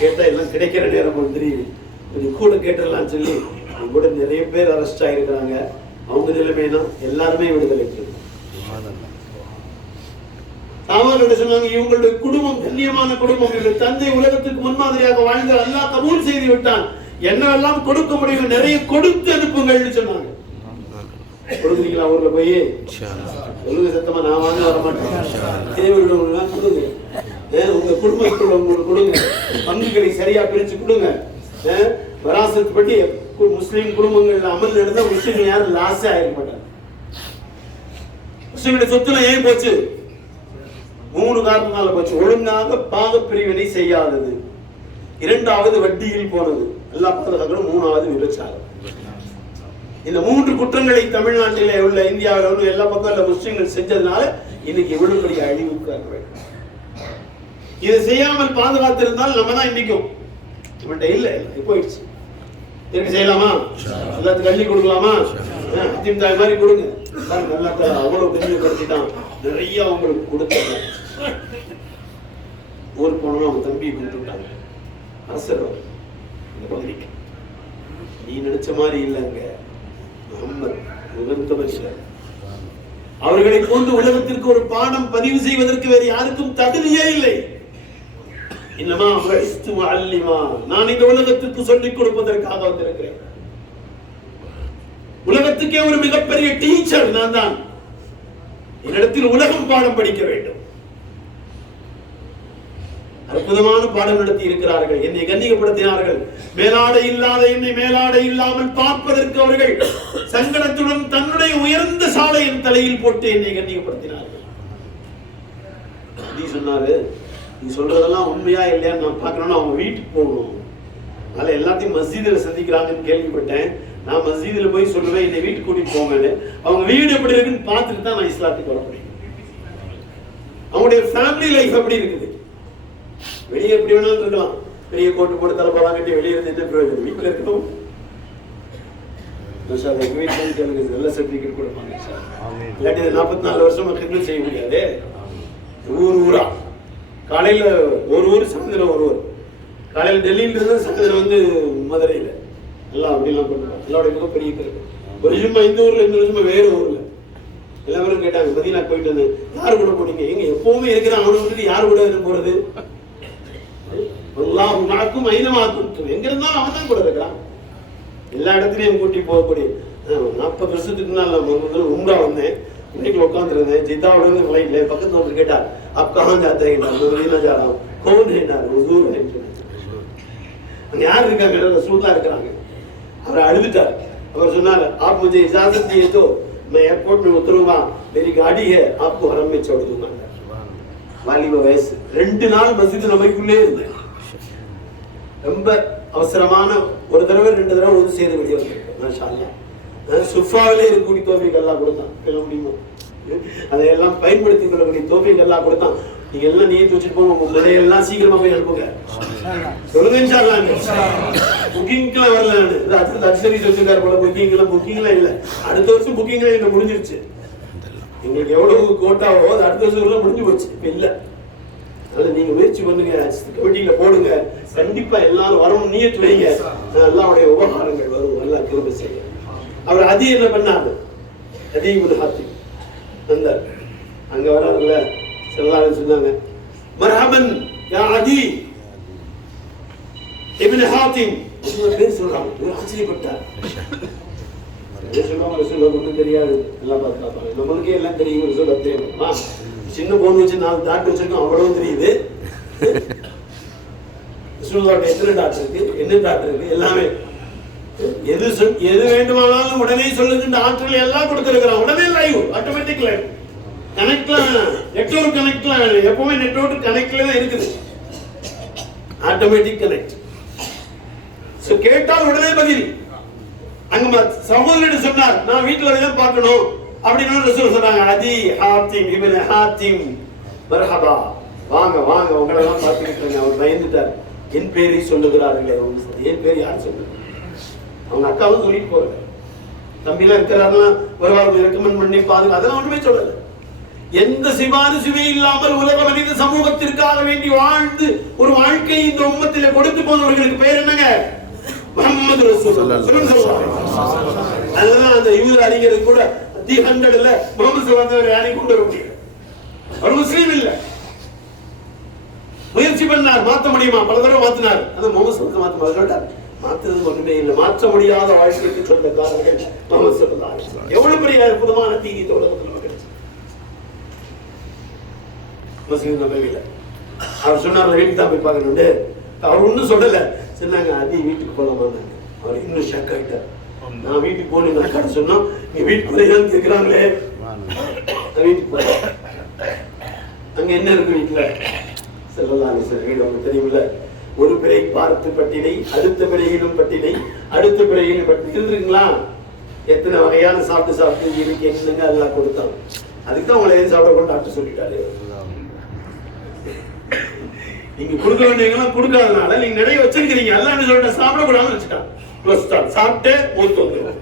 கேட்டா எல்லாம் கிடைக்கிற நேரம் வந்து கொஞ்சம் கூட கேட்டலாம் சொல்லி அவங்க கூட நிறைய பேர் அரெஸ்ட் ஆகிருக்கிறாங்க. அவங்க நிலைமைனா எல்லாருமே விடுதலை. சாமான்கள் சொன்னாங்க, இவங்களுடைய குடும்பம் கண்ணியமான குடும்பம், இவருடைய தந்தை உலகத்துக்கு முன்மாதிரியாக வாழ்ந்து அல்லாஹ் கபூல் செய்து விட்டான், என்னெல்லாம் கொடுக்க முடியும் நிறைய கொடுத்து அனுப்புங்கள்னு சொன்னாங்க. கொடுக்குறீங்களா? ஊர்ல போய் சொல்லுங்க சத்தமா, நான் வாங்க வர மாட்டேன். கொடுங்க, உங்க குடும்பத்துக்குள்ள உங்களுக்கு கொடுங்க, பங்குகளை சரியா பிரிச்சு கொடுங்க. வராசத்து பற்றி முஸ்லீம் குடும்பங்கள் அமல் நடந்தா முஸ்லீம் யாரும் லாஸே ஆயிருக்க மாட்டாங்க. முஸ்லீமுடைய சொத்துல ஏன் போச்சு? 3 காரணத்தால போச்சு. ஒழுங்காக பாக பிரிவினை செய்யாதது, 2வது வட்டியில் போனது, எல்லாம் பாதுகாக்கணும், 3வது விபச்சாரம். இந்த 3 குற்றங்களை தமிழ்நாட்டிலே உள்ள, இந்தியாவில் உள்ள எல்லா பக்கம் முஸ்லிம்கள் செஞ்சதுனால இன்னைக்கு இவ்வளவு பெரிய அழிவுக்கு இதை செய்யாமல் பாதுகாத்திருந்தால் நம்ம தான் இன்னைக்கும் இவன்ட்ட இல்ல போயிடுச்சு. திருப்பி செய்யலாமா? எல்லாத்துக்கும் அள்ளி கொடுக்கலாமா? அதிமுக மாதிரி கொடுங்க, நல்லா அவ்வளவு பெருமைப்படுத்திட்டான், நிறைய அவங்களுக்கு கொடுத்தாங்க. ஊருக்கு போனோம்னா அவங்க தம்பியை கூப்பிட்டுட்டாங்க, அரசர் இந்த பகுதிக்கு, நீ நினைச்ச மாதிரி இல்லைங்க, முகம்மது உகந்த மனுஷர், அவர்களை கொண்டு உலகத்திற்கு ஒரு பாடம் பதிவு செய்வதற்கு வேறு யாருக்கும் தகுதியே இல்லை. இன்னமா நான் இந்த உலகத்திற்கு சொல்லிக் கொடுப்பதற்காக வந்திருக்கிறேன். உலகத்துக்கே ஒரு மிகப்பெரிய டீச்சர் நான் தான். என்னிடத்தில் உலகம் பாடம் படிக்க வேண்டும். அற்புதமான பாடம் நடத்தி இருக்கிறார்கள், என்னை கண்ணியப்படுத்தினார்கள். மேலாடை இல்லாத என்னை மேலாடை இல்லாமல் பார்ப்பதற்கு அவர்கள் சங்கடத்துடன் தன்னுடைய உயர்ந்த சாலையின் தலையில் போட்டு என்னை கண்ணியப்படுத்தினார்கள். நீ சொன்னாரு, நீ சொல்றதெல்லாம் உண்மையா இல்லையான்னு நான் பார்க்கணும்னா அவங்க வீட்டுக்கு போகணும். அதனால எல்லாத்தையும் மஸ்ஜிதில் சந்திக்கிறாங்கன்னு கேள்விப்பட்டேன். நான் மஸ்ஜிதில் போய் சொல்லுவேன், என்னை வீட்டுக்கு கூட்டிட்டு போங்கன்னு. அவங்க வீடு எப்படி இருக்குன்னு பார்த்துட்டு தான் நான் இஸ்லாத்துக்கு வர முடியும். அவங்களுடைய ஃபேமிலி லைஃப் எப்படி இருக்குது, வெளியே எப்படி வேணாலும் இருக்கலாம், பெரிய கோட்டு போட்டு தலைப்பாலாம் கட்டி வெளியே இருந்து என்ன பிரயோஜனம்? வீட்டில் இருக்கணும். நல்ல சர்டிபிகேட் கொடுப்பாங்க சார், இல்லாட்டி 44 வருஷமா கிரிக்கெட் செய்ய முடியாது. ஊரா காலையில ஒரு ஊர், சாயந்தரம் ஒரு ஊர். காலையில டெல்லியில இருந்து சாயந்தரம் வந்து மதுரையில எல்லாம் அப்படிலாம் பண்ணுவாங்க. எல்லாருடைய மிகப்பெரிய கருத்து. ஒரு வருஷமா இந்த ஊர்ல, இந்த வருஷமா வேற ஊர்ல. எல்லாரும் கேட்டாங்க, மதினா போயிட்டு வந்து யாரு கூட போனீங்க? எங்க எப்பவுமே இருக்கிறான், அவனை விட்டுட்டு யாரு கூட போறது? நாக்கும் ஐநமாக்கும், எங்க இருந்தாலும் அவன் தான் கூட இருக்கிறான். எல்லா இடத்துலயும் கூட்டி போகக்கூடிய 40 வருஷத்துக்கு முன்னால் நான் உம்ரா வந்தேன், இன்னைக்கு உட்காந்துருந்தேன் ஜித்தாவோட இருந்து ஃபிளைட்ல. பக்கத்துல வந்து கேட்டார், आप कहाँ जाते हैं? मदीना जा रहा हूँ. कौन है ना? हुजूर है. அங்க யார் இருக்காங்க? ரசூலுல்லாஹ் இருக்காங்க. அவர் அழுதுட்டார். அவர் சொன்னார், आप मुझे इजाजत दिए तो मैं एयरपोर्ट में उतरूंगा, मेरी गाड़ी है, आपको हरम में छोड़ दूंगा. வாலிப வயசு, 2 நாள் மஸ்ஜித் நபவிக்குள்ளே இருந்தேன். ரொம்ப அவசரமான ஒரு தடவை 2 தடவை ஒது செய்து வெளியே வந்திருக்கேன். மாஷா அல்லாஹ். சுஃபாவிலே இருக்கக்கூடிய தோஃபீக் அல்லாஹ் கொடுத்தான். சொல்ல முடியுமா? அதையெல்லாம் பயன்படுத்திக் கொள்ளக்கூடிய தோஃபீக் அல்லாஹ் கொடுத்தான். நீங்க எல்லாம் நீயத்து வச்சுட்டு போங்க, உங்க முறையெல்லாம் சீக்கிரமா போய் அனுப்புங்க. சொல்லுங்க இன்ஷா அல்லாஹ். புக்கிங்லாம் வரல, அக்சரிஸ் வச்சிருக்காரு போல. புக்கிங்லாம் இல்ல. அடுத்த வருஷம் புக்கிங்லாம் என்ன முடிஞ்சிருச்சு. எங்களுக்கு எவ்வளவு கோட்டாவோ அது அடுத்த வருஷம் முடிஞ்சு போச்சு, இப்ப இல்ல. அதனால நீங்க முயற்சி பண்ணுங்க, கமிட்டியில போடுங்க, கண்டிப்பா எல்லாரும் வரணும், நியத்து வைங்க. அல்லாஹ்வுடைய உபகாரங்கள் வரும், அல்லாஹ் கிருபை செய்ய. அவர் அதி என்ன பண்ணாரு? அதீபுல் ஹாத்திம் வந்தார். அங்க வராருல்ல, ஸல்லல்லாஹு சொன்னாங்க, மர்ஹபன் யா அதி இப்னு ஹாத்திம். பேர் சொல்றாங்க, ஆச்சரியப்பட்டார். சொல்லுவாங்க, ரசூலுல்லாஹ் ஒன்றும் தெரியாது, எல்லாம் பார்த்து நம்மளுக்கே எல்லாம் தெரியும், ரசூலுல்லாஹ் தெரியுமா? சின்ன போன் வச்சு 4 டாக்டர் வச்சிருக்கோம், அவ்வளவு தெரியுது. எத்தனை டாக்டர் இருக்கு, என்ன டாக்டர் இருக்கு, எல்லாமே எது வேண்டுமானாலும் உடனே சொல்லுகின்ற ஆற்றல் எல்லாம் கொடுத்திருக்கிறான். உடனே லைவ், ஆட்டோமேட்டிக் லைவ். கனெக்ட்ல நெட்வொர்க் கனெக்ட்ல எப்பவுமே நெட்வொர்க் கனெக்ட்ல தான் இருக்குது. Automatic connect. சோ கேட்டால் உடனே பதில். அங்க சகோதரர் சொன்னார், நான் வீட்டுல தான் பார்க்கணும் அப்படின்னு ரசூல் சொன்னாங்க. அதி ஹாத்திம் இப்னு ஹாத்திம் மர்ஹபா, வாங்க வாங்க உங்களை எல்லாம் பார்த்துக்கிட்டு. அவர் பயந்துட்டார். என் பேரை சொல்லுகிறார்களே, என் பேர் யார் சொல்லுங்க? அவங்க அக்காவும் சொல்லிட்டு போறாங்க. தம்பிலாம் இருக்கிறாருன்னா ஒரு வாரம் ரெக்கமெண்ட் பண்ணி பாருங்க, அதெல்லாம் ஒண்ணுமே சொல்லல. எந்த சிபாரிசுமே இல்லாமல் உலக மனித சமூகத்திற்காக வேண்டி வாழ்ந்து ஒரு வாழ்க்கை இந்த உம்மத்திலே கொடுத்து போனவர்களுக்கு பேர் என்னங்க? முஹம்மது ரசூலுல்லாஹ். அதுதான் அந்த யூதர் அறிஞர் கூட தி 100ல முஹம்மது ஸல்லல்லாஹு அலைஹி கொண்டு வர முடியல. அவர் முஸ்லீம் இல்ல. முயற்சி பண்ணார், மாற்ற முடியுமா? பல தடவை மாத்தினார். அந்த முஹம்மது ஸல்லல்லாஹு அலைஹி வஸல்லம் மாற்றுறது ஒன்றுமே இல்லை. மாற்ற முடியாத வாழ்க்கைக்கு சொந்தக்காரர்கள் முஹம்மது ஸல்லல்லாஹு அலைஹி வஸல்லம். எவ்வளவு பெரிய அற்புதமான தீனி உலகத்தில் நமக்கு கிடைச்சது. முஸ்லீம் நம்பவில்லை. அவர் சொன்னார் வீட்டுக்கு தான் போய் பார்க்கணுண்டு. அவர் ஒன்றும் சொல்லல. சொன்னாங்க அதி வீட்டுக்கு போகலாமான்னாங்க. அவர் இன்னும் ஷாக் ஆகிட்டார். நான் வீட்டுக்கு போகணும் அக்காட்ட சொன்னோம், நீ வீட்டுக்கு போறீங்கன்னு கேட்கிறாங்களே. நான் வீட்டுக்கு போறேன். அங்க என்ன இருக்கு வீட்டுல? ஸல்லல்லாஹு அலைஹி வஸல்லம் வீடு உங்களுக்கு தெரியுமில்ல. ஒரு பிறை பார்த்து பட்டினை, அடுத்த பிறையிலும் பட்டினை, அடுத்த பிறையிலும் பட்டினை இருக்குங்களா? எத்தனை வகையான சாப்பிட்டு இருக்கு என்னங்க எல்லாம் கொடுத்தான். அதுக்கு தான் உங்களை எதுவும் சாப்பிட டாக்டர் சொல்லிட்டாரு. நீங்க கொடுக்க வேண்டியவங்களாம் கொடுக்காதனால நீங்க நிறைய வச்சிருக்கீங்க. எல்லாம் சொல்லிட்டு சாப்பிடக்கூடாதுன்னு வச்சுட்டான். கொலஸ்ட்ரால் சாப்பிட்டு மூத்து வந்துடும்,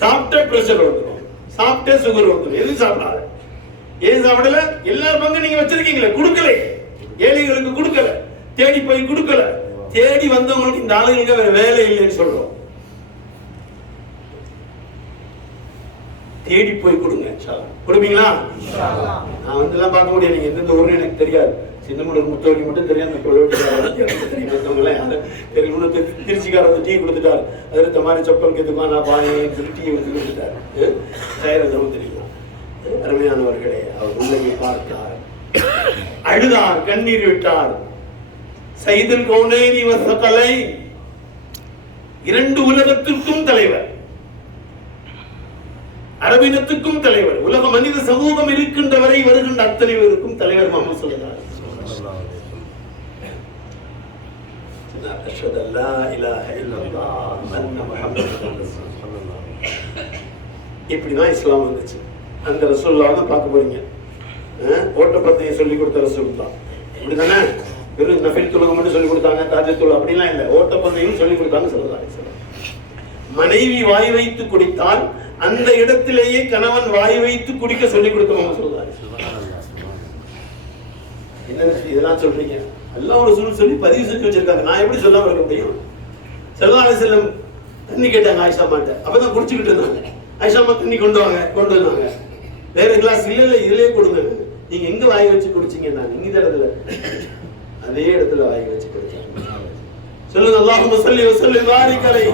சாப்பிட்டு பிரஷர் வந்துடும், சாப்பிட்டு சுகர் வந்துடும். எதுவும் சாப்பிடாத. ஏன் சாப்பிடல? எல்லா பங்கு நீங்க வச்சிருக்கீங்களே, கொடுக்கல. ஏழைகளுக்கு கொடுக்கல, தேடி போய் கொடுக்கல. தேடி வந்தவங்களுக்கு இந்த ஆளுங்களுக்கு வேற வேலை இல்லைன்னு சொல்றோம். தேடி போய் கொடுங்க. கொடுப்பீங்களா? நான் வந்து எல்லாம் பார்க்க முடியாது. நீங்க எந்த ஊர்னு எனக்கு தெரியாது. சின்னமூர் முத்தவழி மட்டும் தெரியாது. திருச்சிக்கார வந்து டீ கொடுத்துட்டார். அதில் தமாரி செப்பல் கேதுமா நான் பாயேன்னு சொல்லி டீ வந்து கொடுத்துட்டார். தயாரிதமும் தெரியுமா? அருமையானவர்களே, அவர் உள்ளே பார்த்தார், அழுதார், கண்ணீர் விட்டார். சைதுல் கௌனைனி வஸகலைன், இரண்டு உலகத்திற்கும் தலைவர், அரபினத்துக்கும் தலைவர், உலக மனித சமூகம் இருக்கின்ற வரை வருகின்ற அத்தனை பேருக்கும் தலைவர் முஹம்மது ஸல்லல்லாஹு அலைஹி வஸல்லம். அஷ்ஹது அல்லா இலாஹ இல்லல்லாஹ் அன்ன முஹம்மதன் ரசூலுல்லாஹ். இப்படிதான் இஸ்லாம் வந்துச்சு. அந்த ரசூலுல்லாஹ் தான் பார்க்க போறீங்க. ஓட்டப்பந்தயம் சொல்லி கொடுத்த ரசூலுல்லாஹ் அப்படிதானே? வெறும் நஃபில் தொழுகை மட்டும் சொல்லி கொடுத்தாங்க, தாஜத்துல் அப்படிலாம் இல்லை. ஓட்டப்பந்தயம் சொல்லி கொடுத்தாங்க ஸல்லல்லாஹு அலைஹி வஸல்லம். மனைவி வாய் வைத்து குடித்தால் அந்த இடத்திலேயே கணவன் வாய் வைத்து குடிக்க சொல்லி கொடுத்த முஹம்மது ஸல்லல்லாஹு அலைஹி வஸல்லம். என்ன இதெல்லாம் சொல்றீங்க? எல்லாம் ஒரு சொல்லி பதிவு செஞ்சு வச்சிருக்காங்க. நான் எப்படி சொல்லாம இருக்க முடியும்? ஸல்லல்லாஹு அலைஹி வஸல்லம் தண்ணி கேட்டாங்க ஆயிஷா மாட்ட, அப்பதான் குடிச்சுக்கிட்டு இருந்தாங்க. ஆயிஷா அம்மா தண்ணி கொண்டு வாங்க, கொண்டு வந்தாங்க. வேற கிளாஸ் இல்ல இதுலயே கொடுங்க. நீங்க எங்க வாய் வச்சு குடிச்சீங்க? நான் இந்த இடத்துல, அதே இடத்துல வாய் வச்சு குடிச்சாங்க. சொல்லுங்க அல்லாஹும்ம ஸல்லி வ ஸல்லிம் வ பாரிக் அலைஹி.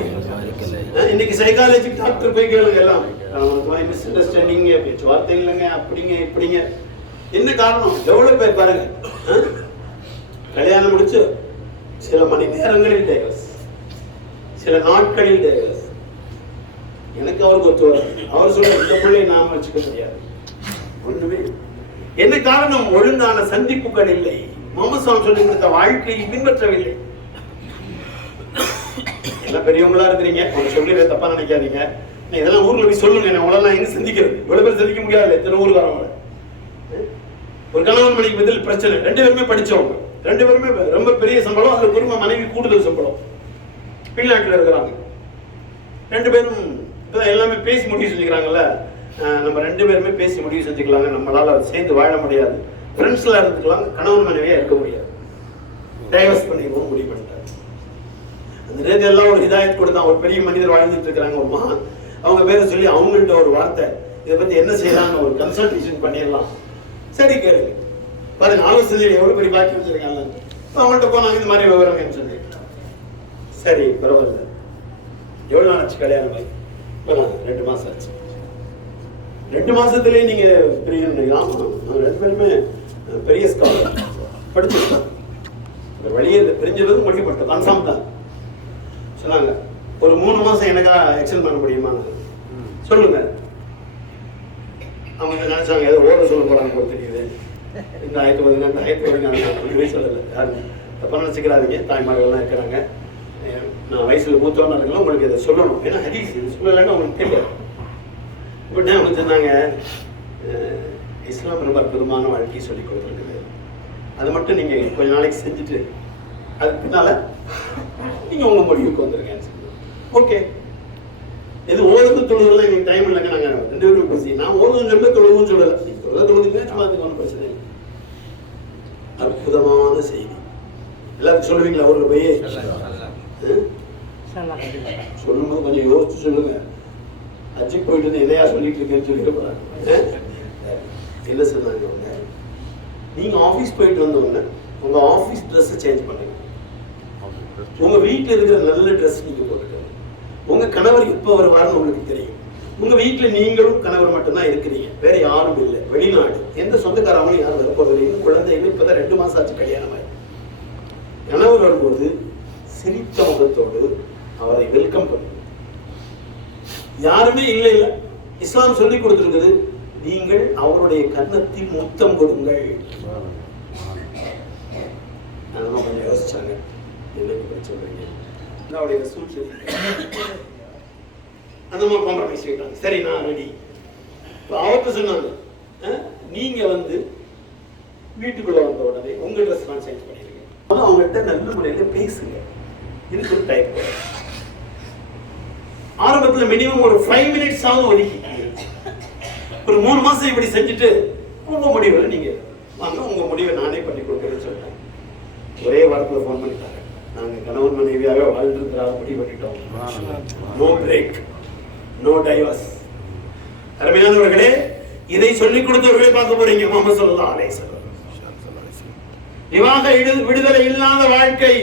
இன்னைக்கு சைக்காலஜி டாக்டர் போய் கேளுங்க. எல்லாம் மிஸ் அண்டர்ஸ்டாண்டிங், பேச்சுவார்த்தை இல்லைங்க, அப்படிங்க இப்படிங்க. என்ன காரணம்? எவ்வளவு பேர் பாருங்க, கல்யாணம் முடிச்சு சில மணி நேரங்களில் டைவர்ஸ், சில நாட்களில் டைவர்ஸ். எனக்கு அவருக்கு ஒத்து வரும். அவர் சொல்ற இந்த பிள்ளை நாம வச்சுக்க முடியாது. ஒண்ணுமே. என்ன காரணம்? ஒழுங்கான சந்திப்புகள் இல்லை. முஹம்மது ஸல்லல்லாஹு அலைஹி வஸல்லம் சொல்லி கொடுத்த வாழ்க்கையை பின்பற்றவில்லை. எல்லாம் பெரியவங்களா இருக்கிறீங்க, அவங்க சொல்லி தப்பா நினைக்காதீங்க. இதெல்லாம் ஊர்ல போய் சொல்லுங்க. உங்களெல்லாம் எங்க சந்திக்கிறது? இவ்வளவு பேர் சந்திக்க முடியாது. எத்தனை ஊருக்காரவங்க. ஒரு கணவன் மனைவி பதில் பிரச்சனை. ரெண்டு பேருமே படிச்சவங்க, ரெண்டு பேருமே ரொம்ப பெரிய சம்பளம், அதுல குடும்ப மனைவி கூடுதல் சம்பளம், வெளிநாட்டுல இருக்கிறாங்க. ரெண்டு பேரும் எல்லாமே பேசி முடிவு செஞ்சுக்கிறாங்கல்ல. நம்ம ரெண்டு பேருமே பேசி முடிவு செஞ்சுக்கலாங்க, நம்மளால சேர்ந்து வாழ முடியாது, ஃப்ரெண்ட்ஸ்ல இருந்துக்கலாம், கணவன் மனைவியா இருக்க முடியாது, டைவர்ஸ் பண்ணிடுவோம் முடிவு பண்ணிட்டாரு. அந்த நேரத்தில் எல்லாம் ஒரு ஹிதாயத் கொடுத்தான். ஒரு பெரிய மனிதர் வாழ்ந்துட்டு இருக்கிறாங்க, ஒரு மகான். அவங்க பேரை சொல்லி அவங்கள்ட்ட ஒரு வார்த்தை, இதை பத்தி என்ன செய்யலாம்னு ஒரு கன்சல்டேஷன் பண்ணிடலாம். சரி கேளுங்க பாருங்க, ஆலோசனை எவ்வளவு பெரிய பாக்கி வச்சிருக்காங்க. அவங்கள்ட்ட போனாங்க, இந்த மாதிரி விவரம் சொல்லி. சரி பரவாயில்ல. எவ்வளவு நாள் ஆச்சு கல்யாணம் ஆகி? 2 மாசம் ஆச்சு. 2 மாசத்திலே நீங்க பெரிய ரெண்டு பேருமே பெரிய ஸ்காலர் படிச்சிருக்கோம். இந்த வழியை பிரிஞ்சதும் முடிக்கப்பட்டோம். கன்ஃபார்ம் தான் சொன்னாங்க. ஒரு 3 மாசம் எனக்கா எக்ஸல் பண்ண முடியுமா சொல்லுங்க. அவங்க நினைச்சாங்க ஏதோ ஓட சொல்ல போறாங்க போல தெரியுது. இந்த ஆயத்து வருங்க அந்த ஆயத்து வருங்க சொல்லலை. யாருங்க தப்பான நினைச்சுக்கிறாதீங்க. தாய்மார்கள்லாம் இருக்கிறாங்க. நான் வயசுல மூத்தவனா இருக்கலாம், உங்களுக்கு இதை சொல்லணும். ஏன்னா ஹதீஸ் இது சொல்லலைன்னா உங்களுக்கு தெரியாது. இப்போ என்ன அவங்க சொன்னாங்க, இஸ்லாம் ரொம்ப அற்புதமான வாழ்க்கையை சொல்லி கொடுத்துருக்குது. அது மட்டும் நீங்க கொஞ்ச நாளைக்கு செஞ்சுட்டு அதுக்கு பின்னால நீங்க உங்க முடிவுக்கு வந்துருக்கேன்னு சொல்லுங்க. ஓகே, இது ஓடுறது தொழுதுலாம் எங்களுக்கு டைம் இல்லைங்க. நாங்க 2 பேரும் பேசி நான் ஓடுதுன்னு சொல்ல தொழுதுன்னு சொல்லலை. தொழுதுங்க சும்மா அதுக்கு ஒன்றும் பிரச்சனை இல்லை. அற்புதமான செய்தி எல்லாருக்கும் சொல்லுவீங்களா? ஊரில் போய் சொல்லும்போது கொஞ்சம் யோசிச்சு சொல்லுங்க. அஜிக்கு போயிட்டு வந்து எதையா சொல்லிட்டு இருக்கேன்னு சொல்லிட்டு போறாங்க. என்ன சொன்னாங்க, நீங்க ஆபீஸ் போயிட்டு வந்த உடனே உங்க ஆபீஸ் ட்ரெஸ் சேஞ்ச் பண்ணுங்க. உங்க வீட்டுல இருக்கிற நல்ல ட்ரெஸ் நீங்க போட்டுக்கணும். உங்க கணவர் எப்ப வருவாருன்னு உங்களுக்கு தெரியும். உங்க வீட்டுல நீங்களும் கணவர் மட்டும்தான் இருக்கிறீங்க, வேற யாரும் இல்லை. வெளிநாடு எந்த சொந்தக்காரங்களும் யாரும் வரப்போதில்லை. குழந்தைன்னு இப்பதான் 2 மாசம் ஆச்சு கல்யாணம் ஆகி. கணவர் வரும்போது சிரித்த முகத்தோடு அவரை வெல்கம் பண்ணுங்க. யாருமே இல்லை இல்லை. இஸ்லாம் சொல்லி கொடுத்திருக்குது, நீங்கள் அவருடைய கன்னத்தில் முத்தம் கொடுங்கள். அதெல்லாம் கொஞ்சம் யோசிச்சாங்க. என்ன சொல்றீங்க? அவருடைய சூழ்ச்சி அந்த மாதிரி காம்ப்ரமைஸ் செய்யறாங்க. சரி, நான் ரெடி. அவர்கிட்ட சொன்னாங்க, நீங்க வந்து வீட்டுக்குள்ள வந்த உடனே உங்க ட்ரெஸ் நான் சேஞ்ச் பண்ணிருக்கேன். அவங்கள்ட்ட நல்ல முறையில பேசுங்க. இதுக்கு ஒரு டைப் ஆரம்பத்துல மினிமம் ஒரு 5 minutes ஆகும் ஒதுக்கி ஒரு 3 மாசம் இப்படி செஞ்சுட்டு உங்க முடிவை நீங்க வாங்க, உங்க முடிவை நானே பண்ணி கொடுக்குறேன்னு சொல்லிட்டேன். ஒரே வாரத்துல போன் பண்ணிட்டாங்க, நாங்க கணவன் மனைவியாக வாழ்ந்துருக்கிறாக முடிவு பண்ணிட்டோம். No break, no divorce. அருமையானவர்களே, இதை சொல்லிக் கொடுத்தவர்களே பார்க்க போறீங்க. முஹம்மது ஸல்லல்லாஹு அலைஹி வஸல்லம் விவாக விடுதலை இல்லாத வாழ்க்கை,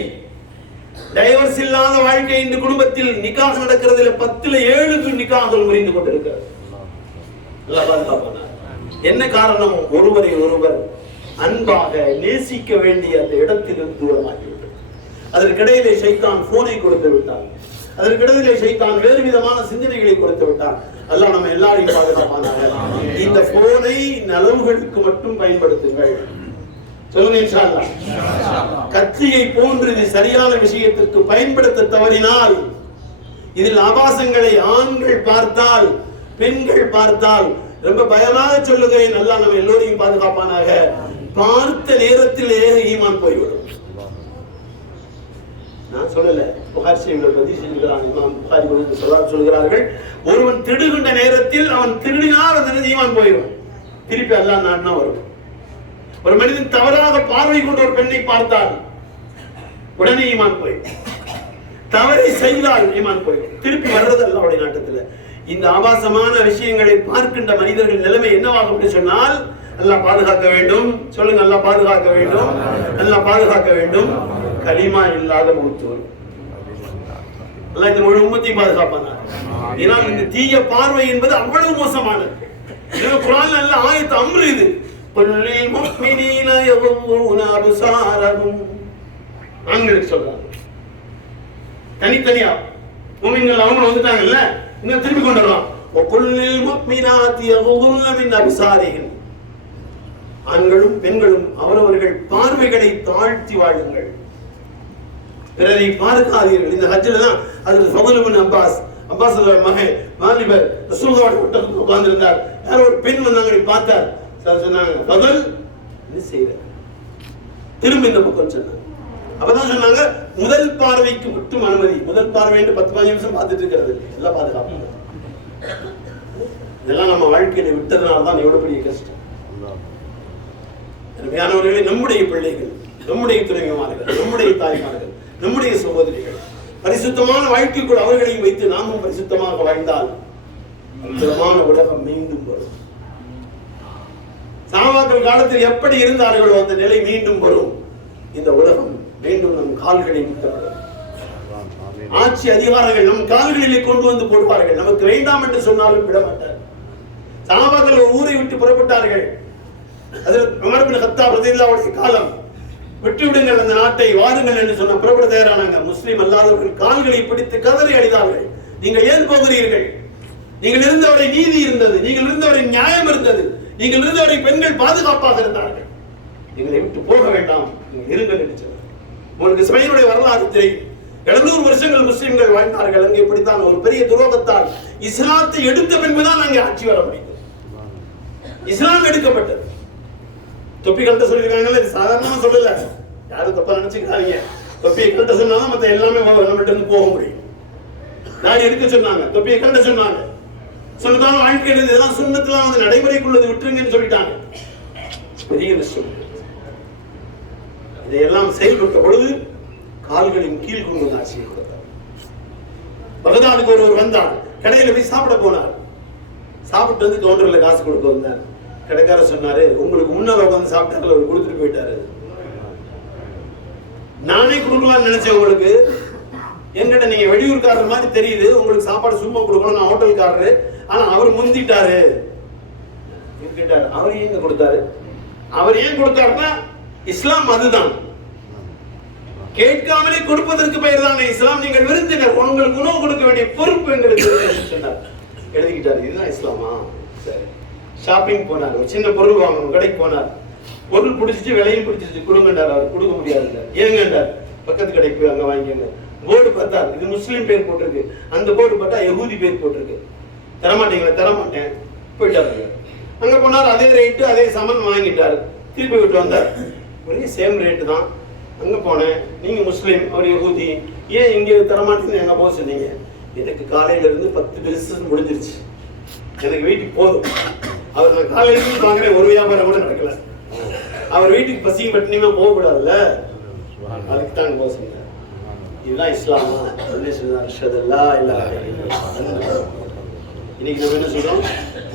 டைவர்ஸ் இல்லாத வாழ்க்கை. இந்த குடும்பத்தில் நிக்காஹ் நடக்கிறதுல 10ல் 7 நிக்காஹ்கள் முறிந்து கொண்டிருக்கிறது. என்ன காரணம்? ஒருவரை ஒருவர் அன்பாக நேசிக்க வேண்டிய அந்த இடத்திலிருந்து தூரமாகிவிட்டது. அதற்கிடையிலே ஷைத்தான் போனை கொடுத்து விட்டான். அதற்கிடையிலே ஷைத்தான் வேறு விதமான சிந்தனைகளை கொடுத்து விட்டான். அல்லாஹ் நம்ம எல்லாரையும் பாதுகாப்பானாக. இந்த போனை நலவுகளுக்கு மட்டும் பயன்படுத்துங்கள். சொல்லுங்க இன்ஷா அல்லாஹ். கத்தியை போன்று இது சரியான விஷயத்திற்கு பயன்படுத்த தவறினால், இதில் ஆபாசங்களை ஆண்கள் பார்த்தால், பெண்கள் பார்த்தால், ரொம்ப பயமாக சொல்லுகிறேன், அல்லாஹ் நம்ம எல்லோரையும் பாதுகாப்பானாக, பார்த்த நேரத்திலேயே ஈமான் போய்விடும். நான் சொல்லல, புகார் செய்திகள் பதிவு செய்கிறான். இமாம் புகாரி சொல்கிறார்கள், ஒருவன் திருடுகின்ற நேரத்தில் அவன் திருடினால் அந்த ஈமான் போய்விடும். திருப்பி அல்லாஹ் நாடினா வரும். ஒரு மனிதன் தவறாக பார்வை கொண்ட ஒரு பெண்ணை பார்த்தால் உடனே ஈமான் போய்விடும். தவறை செய்தால் ஈமான் போய்விடும். திருப்பி வர்றது அல்லாஹ்வுடைய நாட்டத்துல. இந்த ஆபாசமான விஷயங்களை பார்க்கின்ற மனிதர்கள் நிலைமை என்னவாகும் என்று சொன்னால், அல்லாஹ் பாதுகாக்க வேண்டும். சொல்லுங்க, அல்லாஹ் பாதுகாக்க வேண்டும், அல்லாஹ் பாதுகாக்க வேண்டும். கலிமா இல்லாத மௌத் வரும். அல்லாஹ் இந்த முழு உம்மத்தையும் பாதுகாப்பானார். ஏன்னா இந்த தீய பார்வை என்பது அவ்வளவு மோசமானது. குர்ஆன்ல அல்லாஹ் ஆயத் அம்ர் இது, குல்லில் முஃமினீன யகுல்லூன அப்சாரஹும். ஆண்களுக்கு சொல்றாங்க தனித்தனியா. முஃமின்கள் அவங்க வந்துட்டாங்கல்ல, இன்னும் திருப்பி கொண்டு வரலாம். வகுல்லில் முஃமினாத்தி யகுல்லுன மின் அப்சாரிஹின். ஆண்களும் பெண்களும் அவரவர்கள் பார்வைகளை தாழ்த்தி வாழுங்கள், பிறரை பார்க்காதீர்கள். இந்த ஹஜ்ஜில தான் அது ஃபதுல் இப்னு அப்பாஸ் மகன் வாலிபர் ரசூலுல்லாஹி ஒட்டகத்தில் உட்கார்ந்து இருந்தார். யாரோ ஒரு பெண் வந்தாங்க, பார்த்தார். சார் சொன்னாங்க, ஃபதுல் என்ன செய்யற, திரும்ப இந்த பக்கம் சொன்னாங்க. அப்பதான் சொன்னாங்க, முதல் பார்வைக்கு மட்டும் அனுமதி. முதல் பார்வை 10-15 நிமிஷம் பார்த்துட்டு இருக்கிறது எல்லாம் பாதுகாப்பு. இதெல்லாம் நம்ம வாழ்க்கையில விட்டதுனால்தான் எவ்வளவு பெரிய கஷ்டம். அருமையானவர்களே, நம்முடைய பிள்ளைகள், நம்முடைய துணைவிமார்கள், நம்முடைய தாய்மார்கள், நம்முடைய சகோதரிகள் பரிசுத்தமான வாழ்க்கைக்குள் அவர்களையும் வைத்து நாமும் பரிசுத்தமாக வாழ்ந்தால் அற்புதமான உலகம் மீண்டும் வரும். சஹாபாக்கள் காலத்தில் எப்படி இருந்தார்களோ அந்த நிலை மீண்டும் வரும். இந்த உலகம் மீண்டும் நம் கால்களில் முத்தப்படும். ஆட்சி அதிகாரங்கள் நம் கால்களிலே கொண்டு வந்து போடுவார்கள். நமக்கு வேண்டாம் என்று சொன்னாலும் விட மாட்டார். சஹாபாக்கள் ஒரு ஊரை விட்டு புறப்பட்டார்கள். அதில் உமர் பின் கத்தாப் ரலியல்லாஹு காலம், விட்டு விடுங்கள் அந்த நாட்டை, வாருங்கள் என்று சொன்ன புறப்பட தயாரானாங்க. முஸ்லிம் அல்லாதவர்கள் கால்களை பிடித்து கதறி அழுதார்கள். நீங்கள் ஏன் போகிறீர்கள்? நீங்கள் இருந்தவரை நீதி இருந்தது, நீங்கள் இருந்தவரை நியாயம் இருந்தது, நீங்கள் இருந்தவரை பெண்கள் பாதுகாப்பாக இருந்தார்கள், எங்களை விட்டு போக வேண்டாம், நீங்கள் இருங்கள் என்று சொன்னார். உங்களுக்கு ஸ்பெயினுடைய வரலாறு தெரியும். 700 வருஷங்கள் முஸ்லிம்கள் வாழ்ந்தார்கள். அங்கே இப்படித்தான் ஒரு பெரிய துரோகத்தால் இஸ்லாத்தை எடுத்த பின்புதான் அங்கே ஆட்சி வர முடியும். இஸ்லாம் எடுக்கப்பட்டது. தொப்பி கழட்ட சொல்லியிருக்காங்கல்ல, இது சாதாரணமா சொல்லல, யாரும் தப்பா நினைச்சுக்கிறாங்க. தொப்பியை கழட்ட சொன்னாதான் மற்ற எல்லாமே நம்மகிட்ட இருந்து போக முடியும். தாடி எடுக்க சொன்னாங்க, தொப்பியை கழட்ட சொன்னாங்க, சொன்னதான வாழ்க்கை இதெல்லாம் சுண்ணத்துலாம் வந்து நடைமுறைக்குள்ளது விட்டுருங்கன்னு சொல்லிட்டாங்க. பெரிய விஷயம். இதையெல்லாம் செயல்பட்ட பொழுது கால்களின் கீழ் கொண்டு வந்து ஆட்சியை கொடுத்தார். பகதாதுக்கு ஒருவர் வந்தார், கடையில போய் சாப்பிட போனார். சாப்பிட்டு வந்து கவுண்டர்ல காசு கொடுக்க வந்தார். கடைக்கார சொன்னாரு, உங்களுக்கு முன்னால உட்காந்து சாப்பிட்டாரு, அவர் கொடுத்துட்டு போயிட்டாரு. நானே கொடுக்கலாம்னு நினைச்சேன் உங்களுக்கு, என்கிட்ட நீங்க வெளியூர்காரர் மாதிரி தெரியுது, உங்களுக்கு சாப்பாடு சும்மா கொடுக்கணும், நான் ஹோட்டல்காரரு, ஆனா அவர் முந்திட்டாரு கேட்டாரு. அவர் ஏங்க கொடுத்தாரு? அவர் ஏன் கொடுத்தாருன்னா இஸ்லாம் அதுதான், கேட்காமலே கொடுப்பதற்கு பெயர் தானே இஸ்லாம். நீங்கள் விருந்தினர், உங்களுக்கு உணவு கொடுக்க வேண்டிய பொறுப்பு எங்களுக்கு சொன்னார். எழுதிக்கிட்டாரு, இதுதான் இஸ்லாமா? சரி. ஷாப்பிங் போனார், ஒரு சின்ன பொருள் வாங்கணும், கடைக்கு போனார். பொருள் பிடிச்சிச்சு, விலையும் பிடிச்சிச்சு, கொடுங்கண்டார். அவர் கொடுக்க முடியாது. ஏங்கண்டார், பக்கத்து கடைக்கு போய் அங்க வாங்கிங்க. போர்டு பார்த்தா இது முஸ்லீம் பேர் போட்டிருக்கு, அந்த போர்டு பார்த்தா யஹூதி பேர் போட்டிருக்கு. தரமாட்டீங்களா? தரமாட்டேன். போயிட்டாரு. அங்க போனார், அதே ரேட்டு அதே சமன் வாங்கிட்டாரு. திருப்பி விட்டு வந்தார், ஒரே சேம் ரேட்டு தான். அங்க போனேன், நீங்க முஸ்லீம், அவர் யஹூதி, ஏன் இங்க தரமாட்டேன்னு எங்க போக சொன்னீங்க? எனக்கு காலையில இருந்து 10 பிசினஸ் முடிஞ்சிருச்சு, எனக்கு வீட்டுக்கு போதும். அவர் நான் காலையில இருந்து வாங்குறேன், ஒரு வியாபாரம் கூட நடக்கல. அவர் வீட்டுக்கு பசியும் பட்டினியுமா போகக்கூடாதுல்ல, அதுக்கு தான் போக சொன்னார். இதுதான் இஸ்லாமா? இன்னைக்கு நம்ம என்ன சொல்றோம்?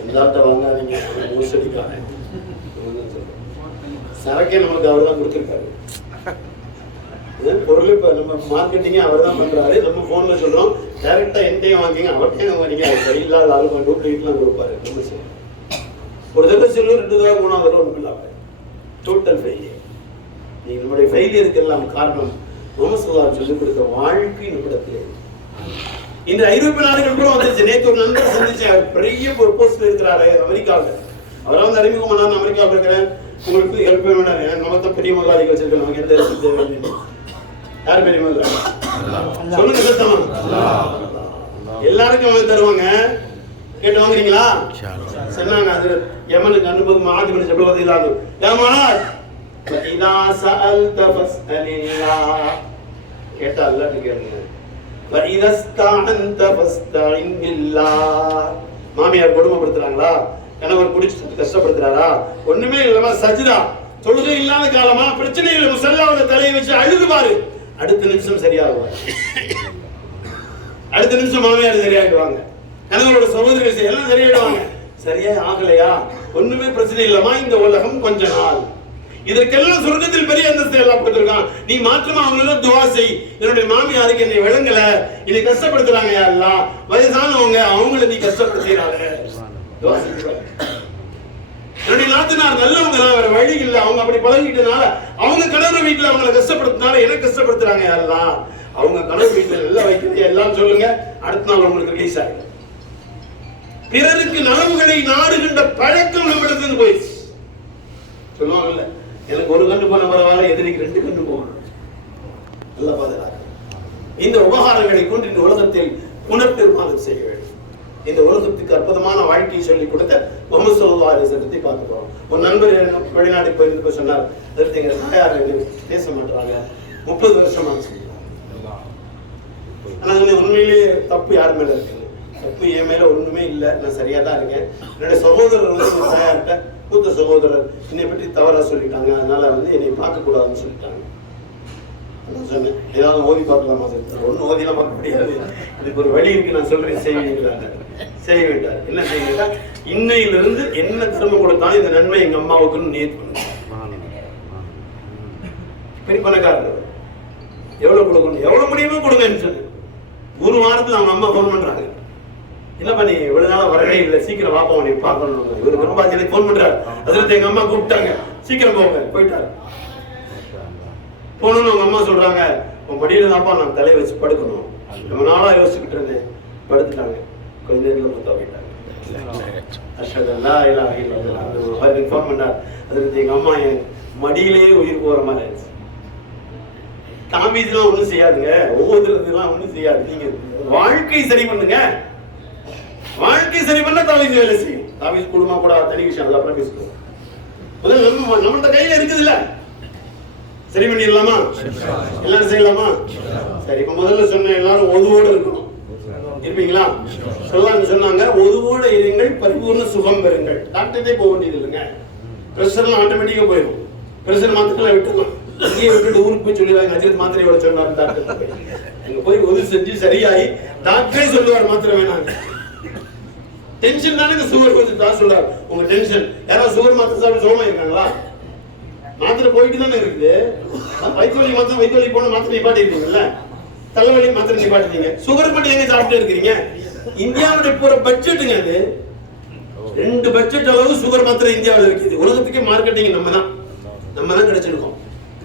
இந்தாட்ட வாங்காதீங்க, மோசடிக்கான சரக்கே நமக்கு அவர் தான் கொடுத்துருக்காரு. பொருள் இப்ப நம்ம மார்க்கெட்டிங்க அவர் தான் பண்றாரு. நம்ம போன்ல சொல்றோம், டைரக்டா என்கிட்டயும் வாங்கிங்க, அவர்கிட்டயும் வாங்கிங்க, சரியில்லாத ஆளு டூப்ளிகேட்லாம் கொடுப்பாரு. நம்ம சொல்றோம், ஒரு தடவை சொல்லுவோம், 2 தடவை 3வது தடவை ஒன்றும் இல்லாம டோட்டல் ஃபெயிலியர். நீங்க நம்முடைய ஃபெயிலியருக்கு எல்லாம் காரணம் முஹம்மது ஸல்லல்லாஹு அலைஹி வஸல்லம் சொல்லிக் கொடுத்த வாழ்க்கை நம்மிடத்திலே. இந்த ஐரோப்பிய நாடுகள் கூட வந்துருச்சு. நேற்று ஒரு நண்பர் சந்திச்சேன், அவர் பெரிய ஒரு போஸ்ட்ல இருக்கிறாரு அமெரிக்காவில். அவரை வந்து அறிமுகம் பண்ணாரு, அமெரிக்காவில் இருக்கிறேன், உங்களுக்கு ஹெல்ப் வேணும். நமக்கு தான் பெரிய முதலாளிகள் வச்சிருக்கோம், நமக்கு எந்த ஹெல்ப் தேவை? யார் பெரிய முதலாளி? சொல்லுங்க சத்தமா. எல்லாருக்கும் அவங்க தருவாங்க, கேட்டு வாங்குறீங்களா? சொன்னாங்க, அது யமனுக்கு அனுப்புது முஆத் பின் ஜபல் ரலியல்லாஹு அன்ஹு. யா முஆத், இதா சஅல்த ஃபஸ்அலில்லாஹ், கேட்டா அல்லாஹ்ட்ட கேளுங்க. வஇதஸ்தஅன்த ஃபஸ்தஇன் பில்லாஹ். மாமியார் கொடுமைப்படுத்துறாங்களா? கணவர் குடிச்சிட்டு கஷ்டப்படுத்துறாரா? ஒண்ணுமே இல்லாம சஜ்தா, தொழுகை இல்லாத காலமா, பிரச்சனை இல்லை, முஸல்லாவோட தலையை வச்சு அழுது பாரு, அடுத்த நிமிஷம் சரியாகுவார். அடுத்த நிமிஷம் மாமியார் சரியாயிடுவாங்க, கணவரோட சகோதரிகள் எல்லாம் சரியாயிடுவாங்க. சரியா ஆகலையா? ஒண்ணுமே பிரச்சனை இல்லமா, இந்த உலகம் கொஞ்ச நாள். இதற்கெல்லாம் சொர்க்கத்தில் பெரிய அந்தஸ்து எல்லாம் கொடுத்திருக்கான். நீ மாற்றமா அவங்களெல்லாம் துவா செய், என்னுடைய மாமியாருக்கு என்னை விளங்கல, என்னை கஷ்டப்படுத்துறாங்க, யா அல்லாஹ், வயசானவங்க, அவங்கள நீ கஷ்டப்படுத்துறாங்க, துவா செய். என்னுடைய நாத்தனார் நல்லவங்க தான், வேற வழி இல்லை, அவங்க அப்படி பழகிட்டனால, அவங்க கணவர் வீட்டுல அவங்களை கஷ்டப்படுத்தினால எனக்கு கஷ்டப்படுத்துறாங்க, யா அல்லாஹ், அவங்க கணவர் வீட்டுல நல்லா வைக்கிறது எல்லாம் சொல்லுங்க, அடுத்த நாள் உங்களுக்கு ரிலீஸ் ஆகிடும். பிறருக்கு நலவுகளை நாடுகின்ற பழக்கம் நம்மிடத்துல போயிடுச்சு. சொல்லுவாங்கல்ல, எனக்கு ஒரு கண்ணு போன பரவாயில்ல, எதிரிக்கு 2 கண்ணு போகணும். நல்ல பாதுகாக்க இந்த உபகாரங்களை கொண்டு இந்த உலகத்தில் புனர்நிர்மாணம் செய்ய வேண்டும். இந்த உலகத்துக்கு அற்புதமான வாழ்க்கையை சொல்லிக் கொடுத்த முஹம்மது ஸல்லல்லாஹு அலைஹி வஸல்லத்தை பார்க்க போறோம். ஒரு நண்பர் வெளிநாட்டுக்கு போயிருந்து சொன்னார், எங்க தாயார் பேச மாட்டாங்க, 30 வருஷமா சொன்னாங்க. ஆனா உண்மையிலேயே தப்பு யார் மேல இருக்கு? தப்பு என் மேல ஒண்ணுமே இல்லை, நான் சரியா தான் இருக்கேன். என்னுடைய சகோதரர் வந்து தாயார்கிட்ட, மூத்த சகோதரர் என்னை பற்றி தவறா சொல்லிட்டாங்க, அதனால வந்து என்னை பார்க்க கூடாதுன்னு சொல்லிட்டாங்க. சொன்னேன், ஏதாவது ஓதி பார்க்கலாமா? ஒன்னும் ஓதிலாம் பார்க்க முடியாது, இதுக்கு ஒரு வழி இருக்கு, நான் சொல்றேன், செய்வீங்களாங்க. செய்ய வேண்டாம். என்ன செய்யுங்க, இன்னையிலிருந்து என்ன தர்மம் கொடுத்தாலும் இந்த நன்மை எங்க அம்மாவுக்குன்னு நேர்த்து பண்ணுங்க. பெரிய பணக்காரர், எவ்வளவு கொடுக்கணும், எவ்வளவு முடியுமோ கொடுங்கன்னு சொல்லு. 1 வாரத்துல அவங்க அம்மா போன் பண்றாங்க, என்ன பண்ணி இவ்வளவு நாளா வரவே இல்லை, சீக்கிரம் வாப்பா நீ பார்க்கணும். இவர் விரும்பாச்சு எனக்கு ஃபோன் பண்றாரு, அதுல எங்க அம்மா கூப்பிட்டாங்க, சீக்கிரம் போங்க. போயிட்டாரு. போகணும்னு அவங்க அம்மா சொல்றாங்க, உன் மடியில தான்ப்பா நான் தலையை வச்சு படுக்கணும். ரொம்ப நாளா யோசிச்சுக்கிட்டு இருந்தேன். படுத்துட்டாங்க. கொஞ்ச நேரத்துல மொத்தம் போயிட்டாங்க. ஃபோன் பண்ணார், அதுக்கு எங்க அம்மா என் மடியிலேயே உயிர் போற மாதிரி ஆயிடுச்சு. காமிஸ்லாம் ஒண்ணும் செய்யாதுங்க, ஒவ்வொருத்தருலாம் ஒண்ணும் செய்யாது. நீங்க வாழ்க்கை சரி பண்ணுங்க. வாழ்க்கை சரி பண்ண தாவீது வேலை செய்யும். தாவீது குடும்பம் கூட தனி விஷயம், அதெல்லாம் அப்புறம் பேசுவோம். முதல்ல நம்ம கையில இருக்குது இல்ல, சரி பண்ணிடலாமா? எல்லாரும் செய்யலாமா? சரி, இப்ப முதல்ல சொன்ன எல்லாரும் ஒதுவோடு இருக்கணும். இருப்பீங்களா? சொன்னாங்க, ஒதுவோட இருங்கள், பரிபூர்ண சுகம் பெறுங்கள். டாக்டரே போக வேண்டியது இல்லைங்க. பிரஷர்லாம் ஆட்டோமேட்டிக்கா போயிடும். பிரஷர் மாத்திரலாம் விட்டுலாம், இங்கேயே விட்டுட்டு ஊருக்கு போய் சொல்லிடுவாங்க, அஜித் மாத்திரையோட சொன்னார் டாக்டர். அங்க போய் உதவி செஞ்சு சரியாயி டாக்டரே சொல்லுவார் மாத்திரை வேணாங்க. டென்ஷன் தானே சுகர் கொஞ்சம் தான் சொல்றாரு. உங்க டென்ஷன் யாராவது சுகர் மாத்திரை சாப்பிட்டு சுகமா இருக்காங்களா? மாத்திரை போயிட்டு தானே இருக்குது. வயிற்றுவலி மாத்திரை, வயிற்றுவலி போன மாத்திரை நிப்பாட்டி இருக்கீங்கல்ல, தலைவலி மாத்திரை நிப்பாட்டிட்டீங்க. சுகர் மட்டும் எங்க சாப்பிட்டு இருக்கிறீங்க? இந்தியாவுடைய பூரா பட்ஜெட்டுங்க அது. 2 பட்ஜெட் அளவு சுகர் மாத்திரை இந்தியாவில் இருக்குது. உலகத்துக்கே மார்க்கெட்டிங் நம்ம தான் கிடைச்சிருக்கோம்.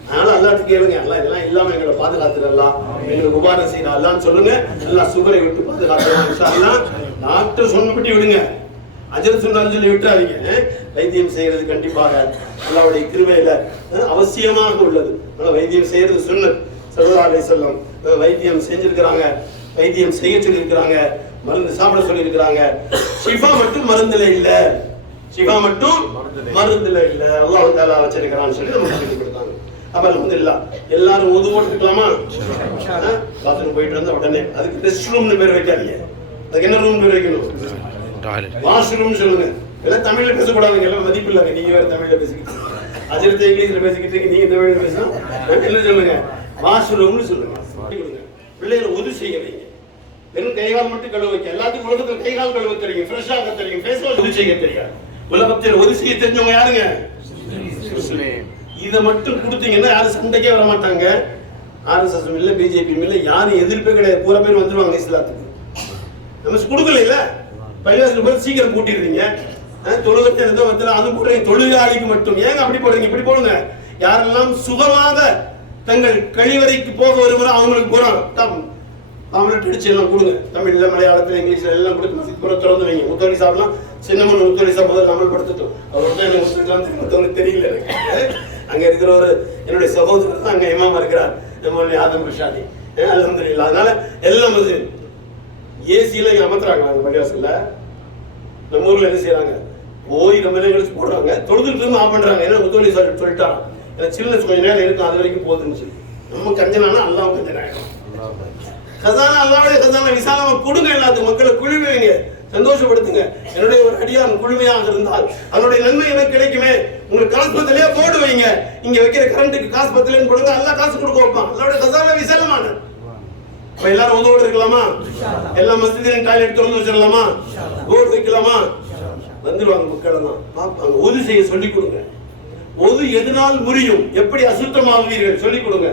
அதனால அல்லாஹ்ட்ட கேளுங்க, அல்லாஹ் இதெல்லாம் இல்லாம எங்களை பாதுகாத்துடலாம், எங்களுக்கு உபகாரம் செய்யலாம் அல்லாஹ்னு சொல்லுங்க. எல்லாம் சுகரை விட்டு பாதுகாத்துடலாம் இன்ஷா அல்லாஹ். டாக்டர் சொன்னபடி விடுங்க, அஜர் சொன்னாலும் சொல்லி விட்டுறாதீங்க. வைத்தியம் செய்யறது கண்டிப்பாக அல்லாஹ்வுடைய கிருபையில அவசியமாக உள்ளது. வைத்தியம் செய்யறது சுன்னத். ஸல்லல்லாஹு அலைஹி வஸல்லம் வைத்தியம் செஞ்சிருக்கிறாங்க, வைத்தியம் செய்ய சொல்லியிருக்கிறாங்க, மருந்து சாப்பிட சொல்லியிருக்கிறாங்க. ஷிஃபா மட்டும் மருந்துல இல்ல, ஷிஃபா மட்டும் மருந்துல இல்ல, அல்லாஹ் தஆலா வச்சிருக்கிறான்னு சொல்லி நமக்கு சொல்லி கொடுத்தாங்க. அப்ப அல்ஹம்துலில்லாஹ் எல்லாரும் ஒது போட்டுக்கலாமா? பாத்ரூம் போயிட்டு வந்தா உடனே அதுக்கு ரெஸ்ட் ரூம்னு பேர் வைக்காதீங்க. அதுக்கு என்ன ரூம் பேர் வைக்கணும்? வாஷ்ரூம்னு சொல்லுங்க. எல்லாம் தமிழ்ல பேசக்கூடாதுங்க, எல்லாம் மதிப்பு இல்லைங்க. நீங்க வேற தமிழ்ல பேசிக்கிட்டு, அஜரத்தை இங்கிலீஷ்ல பேசிக்கிட்டு இருக்கீங்க, நீங்க தமிழ்ல பேசினா என்ன சொல்லுங்க? வாஷ்ரூம்னு சொல்லுங்க. பிள்ளைகளை உதவி செய்ய வைங்க. வெறும் கைகால் மட்டும் கழுவ வைக்க. எல்லாத்துக்கும் உலகத்தில் கைகால் கழுவ தெரியும், ஃப்ரெஷ்ஷாக தெரியும், ஃபேஸ் வாஷ் உதவி செய்ய தெரியாது. உலகத்தில் உதவி செய்ய தெரிஞ்சவங்க யாருங்க? இதை மட்டும் கொடுத்தீங்கன்னா யாரும் சண்டைக்கே வர மாட்டாங்க. RSS இல்ல, BJP இல்ல, யாரும் எதிர்ப்பே கிடையாது. பூரா பேர் வந்துருவாங்க இஸ்லாத்துக்கு. நம்ம கொடுக்கல இல்ல, பள்ளிவாசல் போய் சீக்கிரம் கூட்டிடுறீங்க. தொழுகத்தை இருந்தோ வந்து அது போடுறீங்க, தொழுகாளிக்கு மட்டும். ஏங்க அப்படி போடுறீங்க? இப்படி போடுங்க. யாரெல்லாம் சுகமாக தங்கள் கழிவறைக்கு போக வருகிற அவங்களுக்கு போறாங்க, அவங்களுக்கு அடிச்சு எல்லாம் கொடுங்க. தமிழ்ல, மலையாளத்துல, இங்கிலீஷ்ல எல்லாம் கொடுத்து மசித் புற திறந்து வைங்க. முத்தோலி சாப்பிடலாம், சின்னமன் முத்தோலி சாப்பிட முதல்ல அமல்படுத்தட்டும். அவர் வந்து எனக்கு முஸ்லிம்லாம் மற்றவங்களுக்கு தெரியல. எனக்கு அங்க இருக்கிற ஒரு என்னுடைய சகோதரர் தான் அங்க இமாமா இருக்கிறார், நம்மளுடைய ஆதம் ரிஷாதி. அல்ஹம்துலில்லாஹ். அதனால எல்லாம் ஏசியில இங்க அமர்த்துறாங்க. அந்த பள்ளிவாசல்ல நம்ம ஊர்ல என்ன செய்யறாங்க, போய் ரொம்ப நேரம் கழிச்சு போடுறாங்க, தொழுதுட்டு திரும்ப ஆஃப் பண்றாங்க. ஏன்னா முத்தோலி சொல்லிட்டாராம், சில்னஸ் கொஞ்ச நேரம் இருக்கும், அது வரைக்கும் போகுதுன்னு சொல்லி. நம்ம கஞ்சனானா அல்லாஹ் கஞ்சனாயிடும். கசானா அல்லாஹ்வுடைய கசானா விசாலமா கொடுங்க, எல்லாத்துக்கும் மக்களை குழுமைங்க, சந்தோஷப்படுத்துங்க. என்னுடைய ஒரு அடியான் குழுமையாக இருந்தால் அதனுடைய நன்மை எனக்கு கிடைக்குமே. உங்களுக்கு காசு பத்திலேயே போடு வைங்க, இங்க வைக்கிற கரண்ட்டுக்கு காசு பத்திலேன்னு போடுங்க, எல்லாம் காசு கொடுக்க வைப்பான். அல்லாஹ்வுடைய கசானா விசாலமான. இப்ப எல்லாரும் உதவோடு இருக்கலாமா? எல்லா மஸ்ஜிதிலும் டாய்லெட் திறந்து வச்சிடலாமா? போர்டு வைக்கலாமா? வந்துருவாங்க மக்கள் எல்லாம் பார்ப்பாங்க. உது செய்ய சொல்லிக் கொடுங்க. உது எதனால் முறியும், எப்படி அசுத்தமாகுவீர்கள் சொல்லிக் கொடுங்க.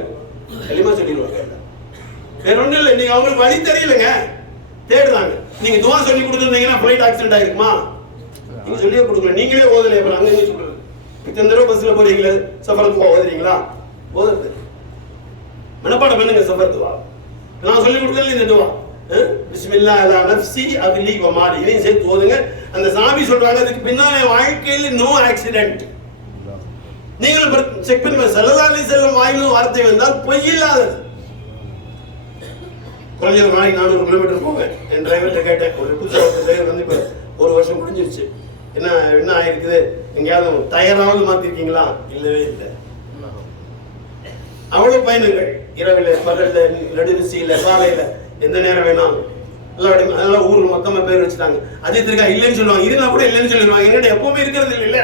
எளிமா சொல்லிடுவாங்க. வேற ஒன்றும் இல்லை, நீங்க அவங்களுக்கு வழி தெரியலங்க, தேடுறாங்க. நீங்க துவா சொல்லி கொடுத்துருந்தீங்கன்னா ஃபிளைட் ஆக்சிடென்ட் ஆயிருக்குமா? நீங்க சொல்லியே கொடுக்கல, நீங்களே ஓதலை. அப்புறம் அங்க சொல்றது இத்தனை தடவை பஸ்ல போறீங்களா, சஃபர் துவா ஓதுறீங்களா? ஓதுறது மனப்பாடம் பண்ணுங்க. சஃபர் துவா நான் சொல்லி கொடுக்கல. இந்த துவா பிஸ்மில்லாஹ் அலா நஃப்ஸி அஹ்லி வ மாலி இதையும் சேர்த்து ஓதுங்க. அந்த சாமி சொல்றாங்க, அதுக்கு பின்னால வாழ்க்கையில் நோ ஆக்சிடென்ட். நீங்களும் செக் பண்ணி ஸல்லல்லாஹு அலைஹி வஸல்லம் வாயிலிருந்து வார்த்தை வந்தால் பொய் இல்லாதது. குறைஞ்ச ஒரு நாளைக்கு 400 கிலோமீட்டர் போவேன். என் டிரைவர்கிட்ட கேட்டேன், ஒரு புதுசாக டிரைவர் வந்து இப்போ 1 வருஷம் முடிஞ்சிருச்சு, என்ன ஆயிருக்குது, எங்கேயாவது டயராவது மாத்திருக்கீங்களா? இல்லவே இல்லை. அவ்வளவு பயணங்கள், இரவில், பகல்ல, நடுநிசையில, காலையில, எந்த நேரம் வேணாலும் அதெல்லாம் ஊர் மொத்தமா பேர் வச்சுட்டாங்க. அஜித் இருக்கா இல்லைன்னு சொல்லுவாங்க, இருந்தா கூட இல்லைன்னு சொல்லிடுவாங்க. என்னடா எப்பவுமே இருக்கிறது இல்ல.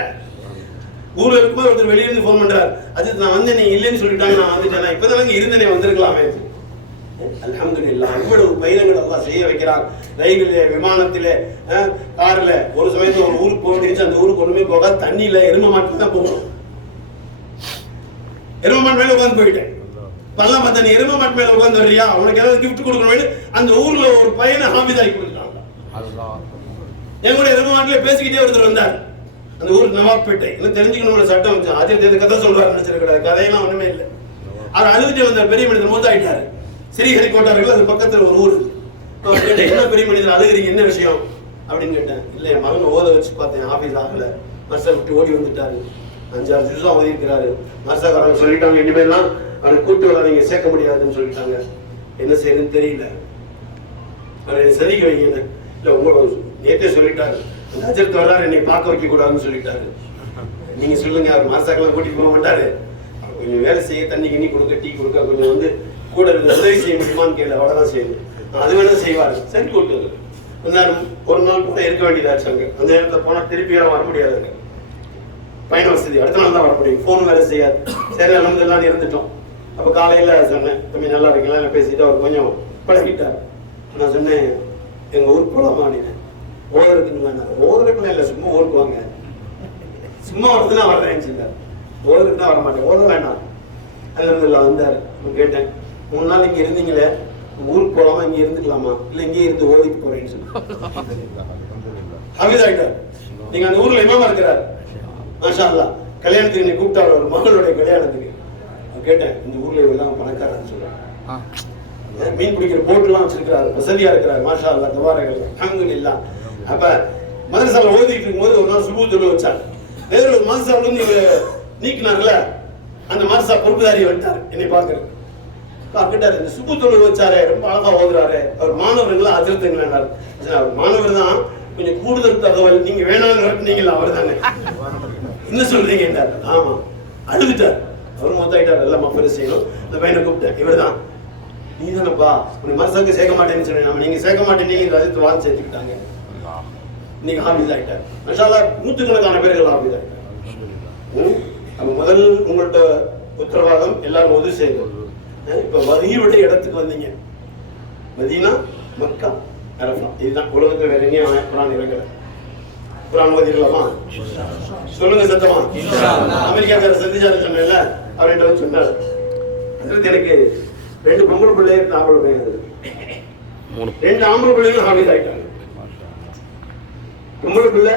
ஊர்ல இருக்கும்போது ஒருத்தர் வெளியிருந்து போன் பண்றாரு, அஜித் நான் வந்து நீ இல்லைன்னு சொல்லிட்டாங்க, நான் வந்துட்டேன், இப்பதான் இருந்தேனே, வந்திருக்கலாமே. அல்ஹம்துலில்லாஹ். இவ்வளவு பயணங்கள் அல்லாஹ் செய்ய வைக்கிறான். ரயிலிலே, விமானத்திலே, கார்ல. ஒரு சமயத்துல ஒரு ஊருக்கு போயிட்டு அந்த ஊருக்கு ஒண்ணுமே போக தண்ணியில எரும மாட்டு தான் போகணும். எரும மாட்டு மேல உட்காந்து போயிட்டேன். பல்லாம் பார்த்தா நீ எரும மாட்டு மேல உட்காந்து வர்றியா, அவனுக்கு ஏதாவது கிஃப்ட் கொடுக்கணும். அந்த ஊர்ல ஒரு பையனை ஹாபிதாக்கி கொடுத்துட்டாங்க. என் கூட இரவு பேசிக்கிட்டே ஒருத்தர் வந்தார். அந்த ஊர் நவாப்பேட்டை. இன்னும் தெரிஞ்சுக்கணும் சட்டம் ஆதித்ய கதை சொல்றாரு நினைச்சிருக்கிறார். கதையெல்லாம் ஒண்ணுமே இல்லை. அவர் அழுதுட்டு வந்தார். பெரிய மனிதர் மூத்தாயிட்டாரு. ஸ்ரீஹரிகோட்டா இருக்குல்ல, அது பக்கத்துல ஒரு ஊர். என்ன பெரிய மனிதர் அழுகிறீங்க, என்ன விஷயம் அப்படின்னு கேட்டேன். இல்ல என் மகன் ஓத வச்சு பார்த்தேன், ஆபீஸ் ஆகல, மர்சா விட்டு ஓடி வந்துட்டாரு. 5-6 ஜூஸா ஓதி இருக்கிறாரு. மர்சாக்காரங்க சொல்லிட்டாங்க, இனிமேல்லாம் அவனை கூட்டு வர நீங்க சேர்க்க முடியாதுன்னு சொல்லிட்டாங்க. என்ன செய்யறதுன்னு தெரியல, அவனை சதிக்க வைங்க. இல்ல உங்களோட நேற்றே சொல்லிட்டாரு, அந்த அஜர்த்து வர்றாரு, என்னை பார்க்க வைக்க கூடாதுன்னு சொல்லிட்டாரு. நீங்க சொல்லுங்க, அவர் மர்சாக்கெல்லாம் கூட்டிட்டு போக மாட்டாரு. கொஞ்சம் வேலை செய்ய, தண்ணி கிண்ணி கொடுக்க, டீ கொடுக்க, கொஞ்சம் வந்து கூட இருந்து உதவி செய்ய முடியுமான்னு கேள்வி. அவ்வளவுதான் செய்யணும். அது வேணா செய்வாரு. சரி கூட்டு ஒரு நாள் கூட இருக்க வேண்டியதாச்சு அங்க. அந்த நேரத்தில் போனா திருப்பி வர முடியாதுங்க, பயண வசதி. அடுத்த நாள் தான் வர முடியும். போன் வேலை செய்யாது. சரி அலமதுல்லாம் இருந்துட்டோம். அப்ப காலையில சொன்னேன், தம்பி நல்லா இருக்கீங்களா பேசிட்டு அவர் கொஞ்சம் பழகிட்டார். நான் சொன்னேன், எங்க ஊருக்கு போலாமா அப்படின்னு. ஓதறதுக்குன்னு ஓதறதுக்குலாம் இல்லை, சும்மா ஊருக்கு வாங்க. சும்மா வரதுன்னா வர்றேன்னு சொன்னார். ஓதறதுக்குன்னா வர மாட்டேன், ஓத வேண்டாம். அலமதுல்லா வந்தார். கேட்டேன், 3 நாள் இங்க இருந்தீங்களே, ஊருக்கு போலாமா, இங்க இருந்துக்கலாமா, இல்ல இங்கே இருந்து ஓதிட்டு போறேன்னு சொன்னார். ஹபீதாயிட்டார். நீங்க அந்த ஊர்ல இமாமா இருக்கிறார். மாஷா அல்லாஹ். கல்யாணத்துக்கு என்னை கூப்பிட்டாரு, ஒரு மகளுடைய கல்யாணத்துக்கு. கேட்டேன், இந்த ஊர்ல இவெல்லாம் பணக்காரன்னு சொல்றேன். மீன் பிடிக்கிற போட்டுலாம் வச்சிருக்கிறாரு, வசதியா இருக்கிறாரு. மாஷா அல்லாஹ், தபாரகல் அல்ஹம்துலில்லாஹ். அப்ப மதரசால ஓதிட்டு இருக்கும்போது ஒரு நாள் சுபூ தொழு வச்சார். வேற ஒரு மதரசால இருந்து நீக்கினார்ல, அந்த மதரசா பொறுப்புதாரி வந்துட்டார் என்னை பார்க்கறது. கேட்டாரு, இந்த சுபு தொழு வச்சாரு, ரொம்ப அழகா ஓதுறாரு, அவர் மாணவர்களா அதிர்த்துங்களா? அவர் மாணவர் தான், கொஞ்சம் கூடுதல் தகவல் நீங்க வேணாம்னு அவர் தானே, என்ன சொல்றீங்க என்றார். ஆமா, அழுதுட்டார். அவரும் மொத்தாயிட்டார். எல்லாம் மஃபர் செய்யணும். இந்த பையனை கூப்பிட்டேன், இவர் தான். நீ தானப்பா உனக்கு மனசாக்கு சேர்க்க மாட்டேன்னு சொன்னேன். நீங்க சேர்க்க மாட்டேன், ரஜித்து வாழ் சேர்த்துக்கிட்டாங்க. இன்னைக்கு ஹாபிஸ் ஆகிட்டார். மஷாலா, 100கணக்கான பேர்கள் ஹாபிஸ் ஆகிட்டார். அப்ப முதல் உங்கள்ட்ட உத்தரவாதம் எல்லாரும் உதவி செய்யணும். இப்ப மதியுடைய இடத்துக்கு வந்தீங்க, மதீனா, மக்கா, அரஃபா. இதுதான் உலகத்துல வேற எங்கேயும் குரான் இறங்கல. குரான் ஓதிடலாமா? சொல்லுங்க சத்தமா. அமெரிக்காக்கார சந்திச்சாரு சொன்னேன்ல, அவர் என்கிட்ட வந்து சொன்னார், எனக்கு 2 பொம்பளை பிள்ளைங்க, 2 ஆம்பளை பிள்ளைங்க. 2 ஆம்பளை பிள்ளைங்க ஹாபிஸ் ஆயிட்டாங்க. பொம்பளை பிள்ளை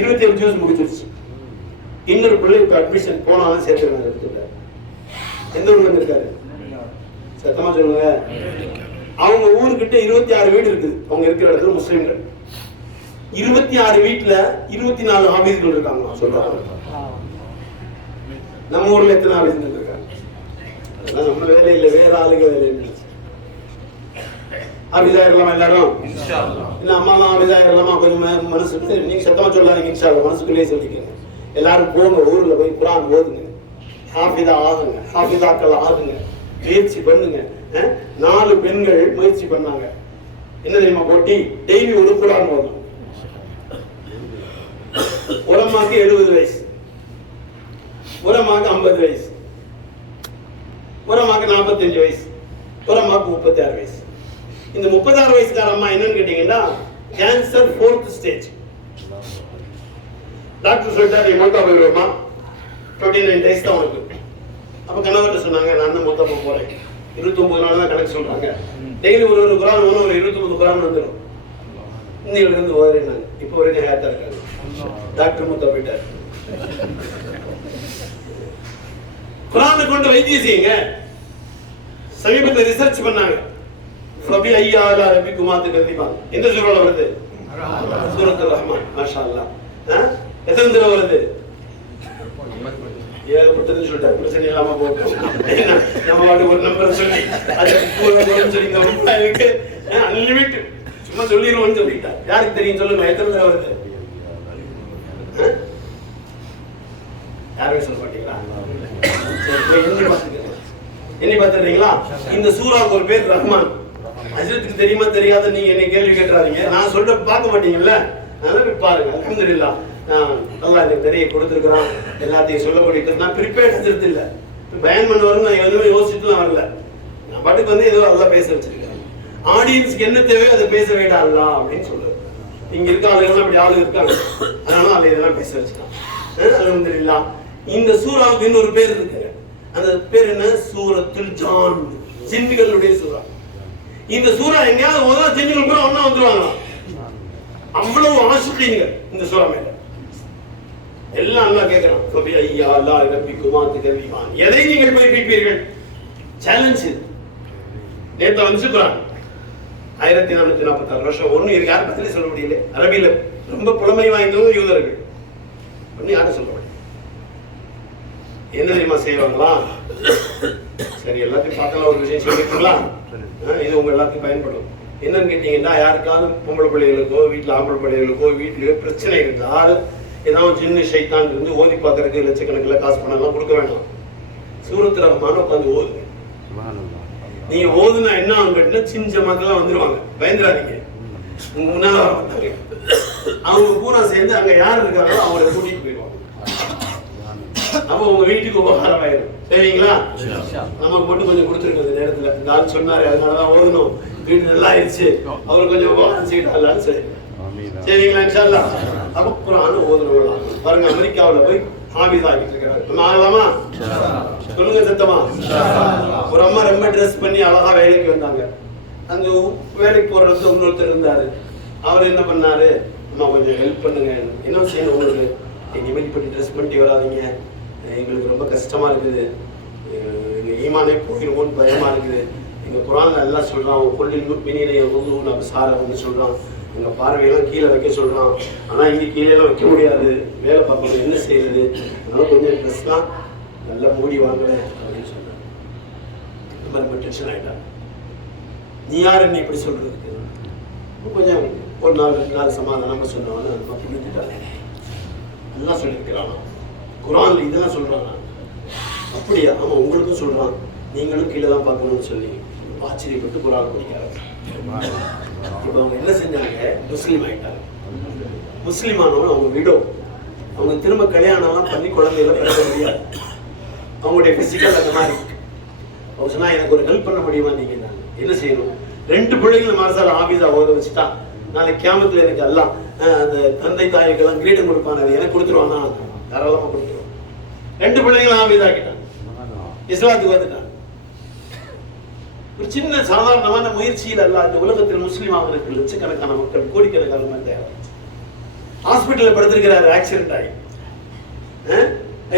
27 ஜூஸ் முடிச்சிருச்சு. இன்னொரு பிள்ளை இப்ப அட்மிஷன் போனாலும் சேர்த்துருக்காங்க. எந்த ஊர்ல இருக்காரு? சத்தமா சொல்லுங்க. அவங்க ஊருக்கிட்ட 26 வீடு இருக்குது. அவங்க இருக்கிற இடத்துல முஸ்லிம்கள் 26 வீட்டுல 24 ஹாபீஸ்கள் இருக்காங்க சொல்றாங்க. நம்ம ஊர்ல எத்தனை ஹாபீஸ்கள் இருக்காங்க? அதெல்லாம் நம்ம வேலை இல்லை, வேற ஆளுங்க வேலை இல்லை. ஹாபீஸா இருக்கலாமா எல்லாரும்? இல்ல அம்மா தான் ஹாபீஸா இருக்கலாமா? கொஞ்சம் மனசுக்கு நீங்க சத்தமா சொல்லாதீங்க, இன்ஷா அல்லாஹ் மனசுக்குள்ளேயே சொல்லிக்கங்க. எல்லாரும் போங்க, ஊர்ல போய் குர்ஆன் ஓதுங்க, ஹாஃபிதா ஆகுங்க, ஹாஃபிதாக்கள் ஆகுங்க, முயற்சி பண்ணுங்க. 4 பெண்கள் முயற்சி பண்ணாங்க. என்ன தெரியுமா போட்டி? டெய்லி ஒரு குர்ஆன் ஓதும். ஒரு அம்மாக்கு 70 வயசு, ஒரு அம்மாக்கு 50 வயசு, ஒரு அம்மாக்கு 45 வயசு, ஒரு அம்மாக்கு 36 வயசு. இந்த 36 வயசுக்கார அம்மா என்னன்னு கேட்டீங்கன்னா, கேன்சர் 4th ஸ்டேஜ். டாக்டர் சொல்லிட்டாரு, நீ மூத்தா போயிடுவோமா, 29 டேஸ் தான் உனக்கு. அப்ப கணவர்கிட்ட சொன்னாங்க, நான் தான் மூத்தா போறேன். 29 நாள் தான் கணக்கு சொல்றாங்க. டெய்லி ஒரு குரான் ஒரு 29 குரான் வந்துடும். இன்னையில இருந்து ஓதுறேன். இப்போ வரைக்கும் ஹேட்டா இருக்காங்க. டாக்டர் மூத்தா போயிட்டாரு. குரானை கொண்டு வைத்தியம் செய்யுங்க. சமீபத்தில் ரிசர்ச் பண்ணாங்க. ஃபபி ஐயா அலா ரப்பிக்குமா தகதிபான். எந்த சூறால வருது? சூரத்துர் ரஹ்மான். மாஷா அல்லாஹ். எத்தனை தடவை வருது? ஏகப்பட்டதுன்னு சொல்லிட்டாரு. பிரச்சனை இல்லாம போட்டோம். நம்ம வாட்டு ஒரு நம்பர் சொல்லி அது சொல்லி இருக்கு அன்லிமிட் சும்மா சொல்லிடுவோம்னு சொல்லிட்டார். யாருக்கு தெரியும் சொல்லுங்க, எத்தனை தடவை வருது? யாருமே சொல்ல மாட்டீங்களா? எண்ணி பார்த்துறீங்களா? இந்த சூறாவுக்கு ஒரு பேர் ரஹ்மான். ஹஜ்ரத்துக்கு தெரியுமா தெரியாத நீங்க என்ன கேள்வி கேட்கறாதீங்க. நான் சொல்ற பார்க்க மாட்டீங்கல்ல, அதனால போய் பாருங்க. அல்ஹம்துலில்லாஹ், நல்லா எனக்கு தெரிய கொடுத்துருக்குறான். எல்லாத்தையும் சொல்லக்கூடிய நான் ப்ரிப்பேர்ட் ஹஜ்ரத் இல்லை, பயன் பண்ணுவாருன்னு நான் எதுவுமே யோசிச்சுலாம் வரல. நான் பாட்டுக்கு வந்து ஏதோ நல்லா பேச வச்சிருக்கேன். ஆடியன்ஸ்க்கு என்ன தேவையோ அதை பேச வேண்டாம் அல்லாஹ் அப்படின்னு சொல்லுது. இங்க இருக்க ஆளுகள்லாம் அப்படி ஆளு இருக்காங்க, அதனால அதை இதெல்லாம் பேச வச்சுக்கலாம். அல்ஹம்துலில்லாஹ். இந்த சூறாவுக்கு இன்னொரு பேர் இருக்கு. அந்த பேர் என்ன? சூரத்துல் ஜான், ஜின்களுடைய சூறா. இந்த சூறா எங்கேயாவது ஜின்கள் கூட ஒண்ணா வந்துருவாங்க. அவ்வளவு ஆசிரியங்க இந்த சூரா மேல. எல்லாம் அல்லாஹ் கேட்கிறான், ஃபபி ஐயா அல்லாஹ் ரப்பிக்குமா துகவிமான், எதை நீங்கள் குறிப்பிப்பீர்கள்? சேலஞ்ச். நேத்து வந்து குர்ஆன் 1446 வருஷம் ஒண்ணு இது யார் பத்திலே சொல்ல முடியல. அரபியில ரொம்ப புலமை வாய்ந்தவங்க யூதர்கள். ஒண்ணு யாரும் சொல்ல முடியல. என்ன தெரியுமா செய்வாங்களா? சரி, எல்லாத்தையும் பார்க்கலாம். ஒரு விஷயம் சொல்லிட்டுங்களா, இது உங்க எல்லாத்தையும் பயன்படும். என்னன்னு கேட்டீங்கன்னா, யாருக்காவது பொம்பளை பிள்ளைகளுக்கோ வீட்டுல ஆம்பளை பிள்ளைகளுக்கோ வீட்லயோ பிரச்சனை இருந்தால் ஏதாவது ஜின்னு ஷைத்தான் இருந்து ஓதி பார்க்கறதுக்கு லட்சக்கணக்கில் காசு பணம்லாம் கொடுக்க வேண்டாம். சூரத்து ரஹ்மான் உட்காந்து ஓதுங்க. நீங்க ஓதுனா என்ன ஆகும் கேட்டீங்கன்னா, சின்ன மக்கள்லாம் வந்துருவாங்க, பயந்துடாதீங்க. முன்னால அவங்க பூரா சேர்ந்து அங்க யார் இருக்காங்களோ அவங்கள கூட்டிட்டு போயிடுவாங்க. அப்ப உங்க வீட்டுக்கு உபகாரம் ஆயிடும். சரிங்களா? நமக்கு மட்டும் கொஞ்சம் கொடுத்துருக்க நேரத்துல நான் சொன்னாரு, அதனாலதான் ஓதணும். வீடு நல்லா ஆயிடுச்சு, அவரு கொஞ்சம் உபகாரம் செய்யலாம். சரி, சரிங்களா? இன்ஷா அல்லாஹ். அப்ப குர்ஆன் ஓதணும். பாருங்க, அமெரிக்காவுல போய் ஹாஃபிஸ் ஆகிட்டு இருக்காரு. நம்ம ஆகலாமா? சொல்லுங்க சத்தமா. ஒரு அம்மா ரொம்ப ட்ரெஸ் பண்ணி அழகா வேலைக்கு வந்தாங்க. அங்க வேலைக்கு போறதுக்கு இன்னொருத்தர் இருந்தாரு. அவர் என்ன பண்ணாரு, அம்மா கொஞ்சம் ஹெல்ப் பண்ணுங்க, என்ன செய்யணும் உங்களுக்கு, இனிமேல் இப்படி ட்ரெஸ் பண்ணிட்டு வராதீங்க, எங்களுக்கு ரொம்ப கஷ்டமா இருக்குது, எங்க ஈமானே போயிடுவோன்னு பயமா இருக்குது. எங்க குர்ஆன்ல எல்லாம் சொல்றான், கொல்லில் முஃமினீன யகுது அப்சாரஹும் சொல்றான், எங்க பார்வையெல்லாம் கீழே வைக்க சொல்றான். ஆனா இங்க கீழே எல்லாம் வைக்க முடியாது, வேலை பார்க்கணும், என்ன செய்யறது, அதனால கொஞ்சம் ட்ரெஸ்லாம் நல்லா மூடி வாங்கல அப்படின்னு சொன்னாங்க. இந்த மாதிரி டென்ஷன் ஆயிட்டா. நீ யாரு என்ன இப்படி சொல்றதுக்கு? கொஞ்சம் ஒரு நாள் 2 நாள் சமாதானமா சொன்னவன நம்ம புரிஞ்சுட்டாங்க. எல்லாம் சொல்லியிருக்கிறான் குர்ஆன்ல, இதெல்லாம் சொல்றாங்க. அப்படியா? ஆமா, உங்களுக்கும் சொல்றான், நீங்களும் கீழே தான் பார்க்கணும்னு சொல்லி ஆச்சரியப்பட்டு குர்ஆன் படிக்கிறாங்க. இப்போ அவங்க என்ன செஞ்சாங்க, முஸ்லீம் ஆயிட்டாங்க. முஸ்லீம் ஆனவங்க அவங்க விடோ, அவங்க திரும்ப கல்யாணம்லாம் பண்ணி குழந்தைகளை பிறக்க முடியாது. அவங்களுடைய பிசிக்கல் அந்த மாதிரி. அவங்க சொன்னா, எனக்கு ஒரு ஹெல்ப் பண்ண முடியுமா? நீங்க என்ன செய்யணும்? 2 பிள்ளைங்களை மாசால ஆபீஸா ஓத வச்சுட்டா, நாளைக்கு கியாமத்துல எனக்கு எல்லாம் அந்த தந்தை தாய்க்கெல்லாம் கிரீடம் கொடுப்பாங்க, அது எனக்கு கொடுத்துருவானா? தாராளமா கொடுத்துருவோம். 2 பிள்ளைங்களும் ஆபீஸ் ஆக்கிட்டாங்க, இஸ்லாத்துக்கு வந்துட்டாங்க. ஒரு சின்ன சாதாரணமான முயற்சியில் அல்ல இந்த உலகத்தில் முஸ்லீம் ஆவதற்கு லட்சக்கணக்கான மக்கள், கோடிக்கணக்கான மக்கள் ஹாஸ்பிட்டல்ல படுத்திருக்கிறாரு, ஆக்சிடென்ட் ஆகி.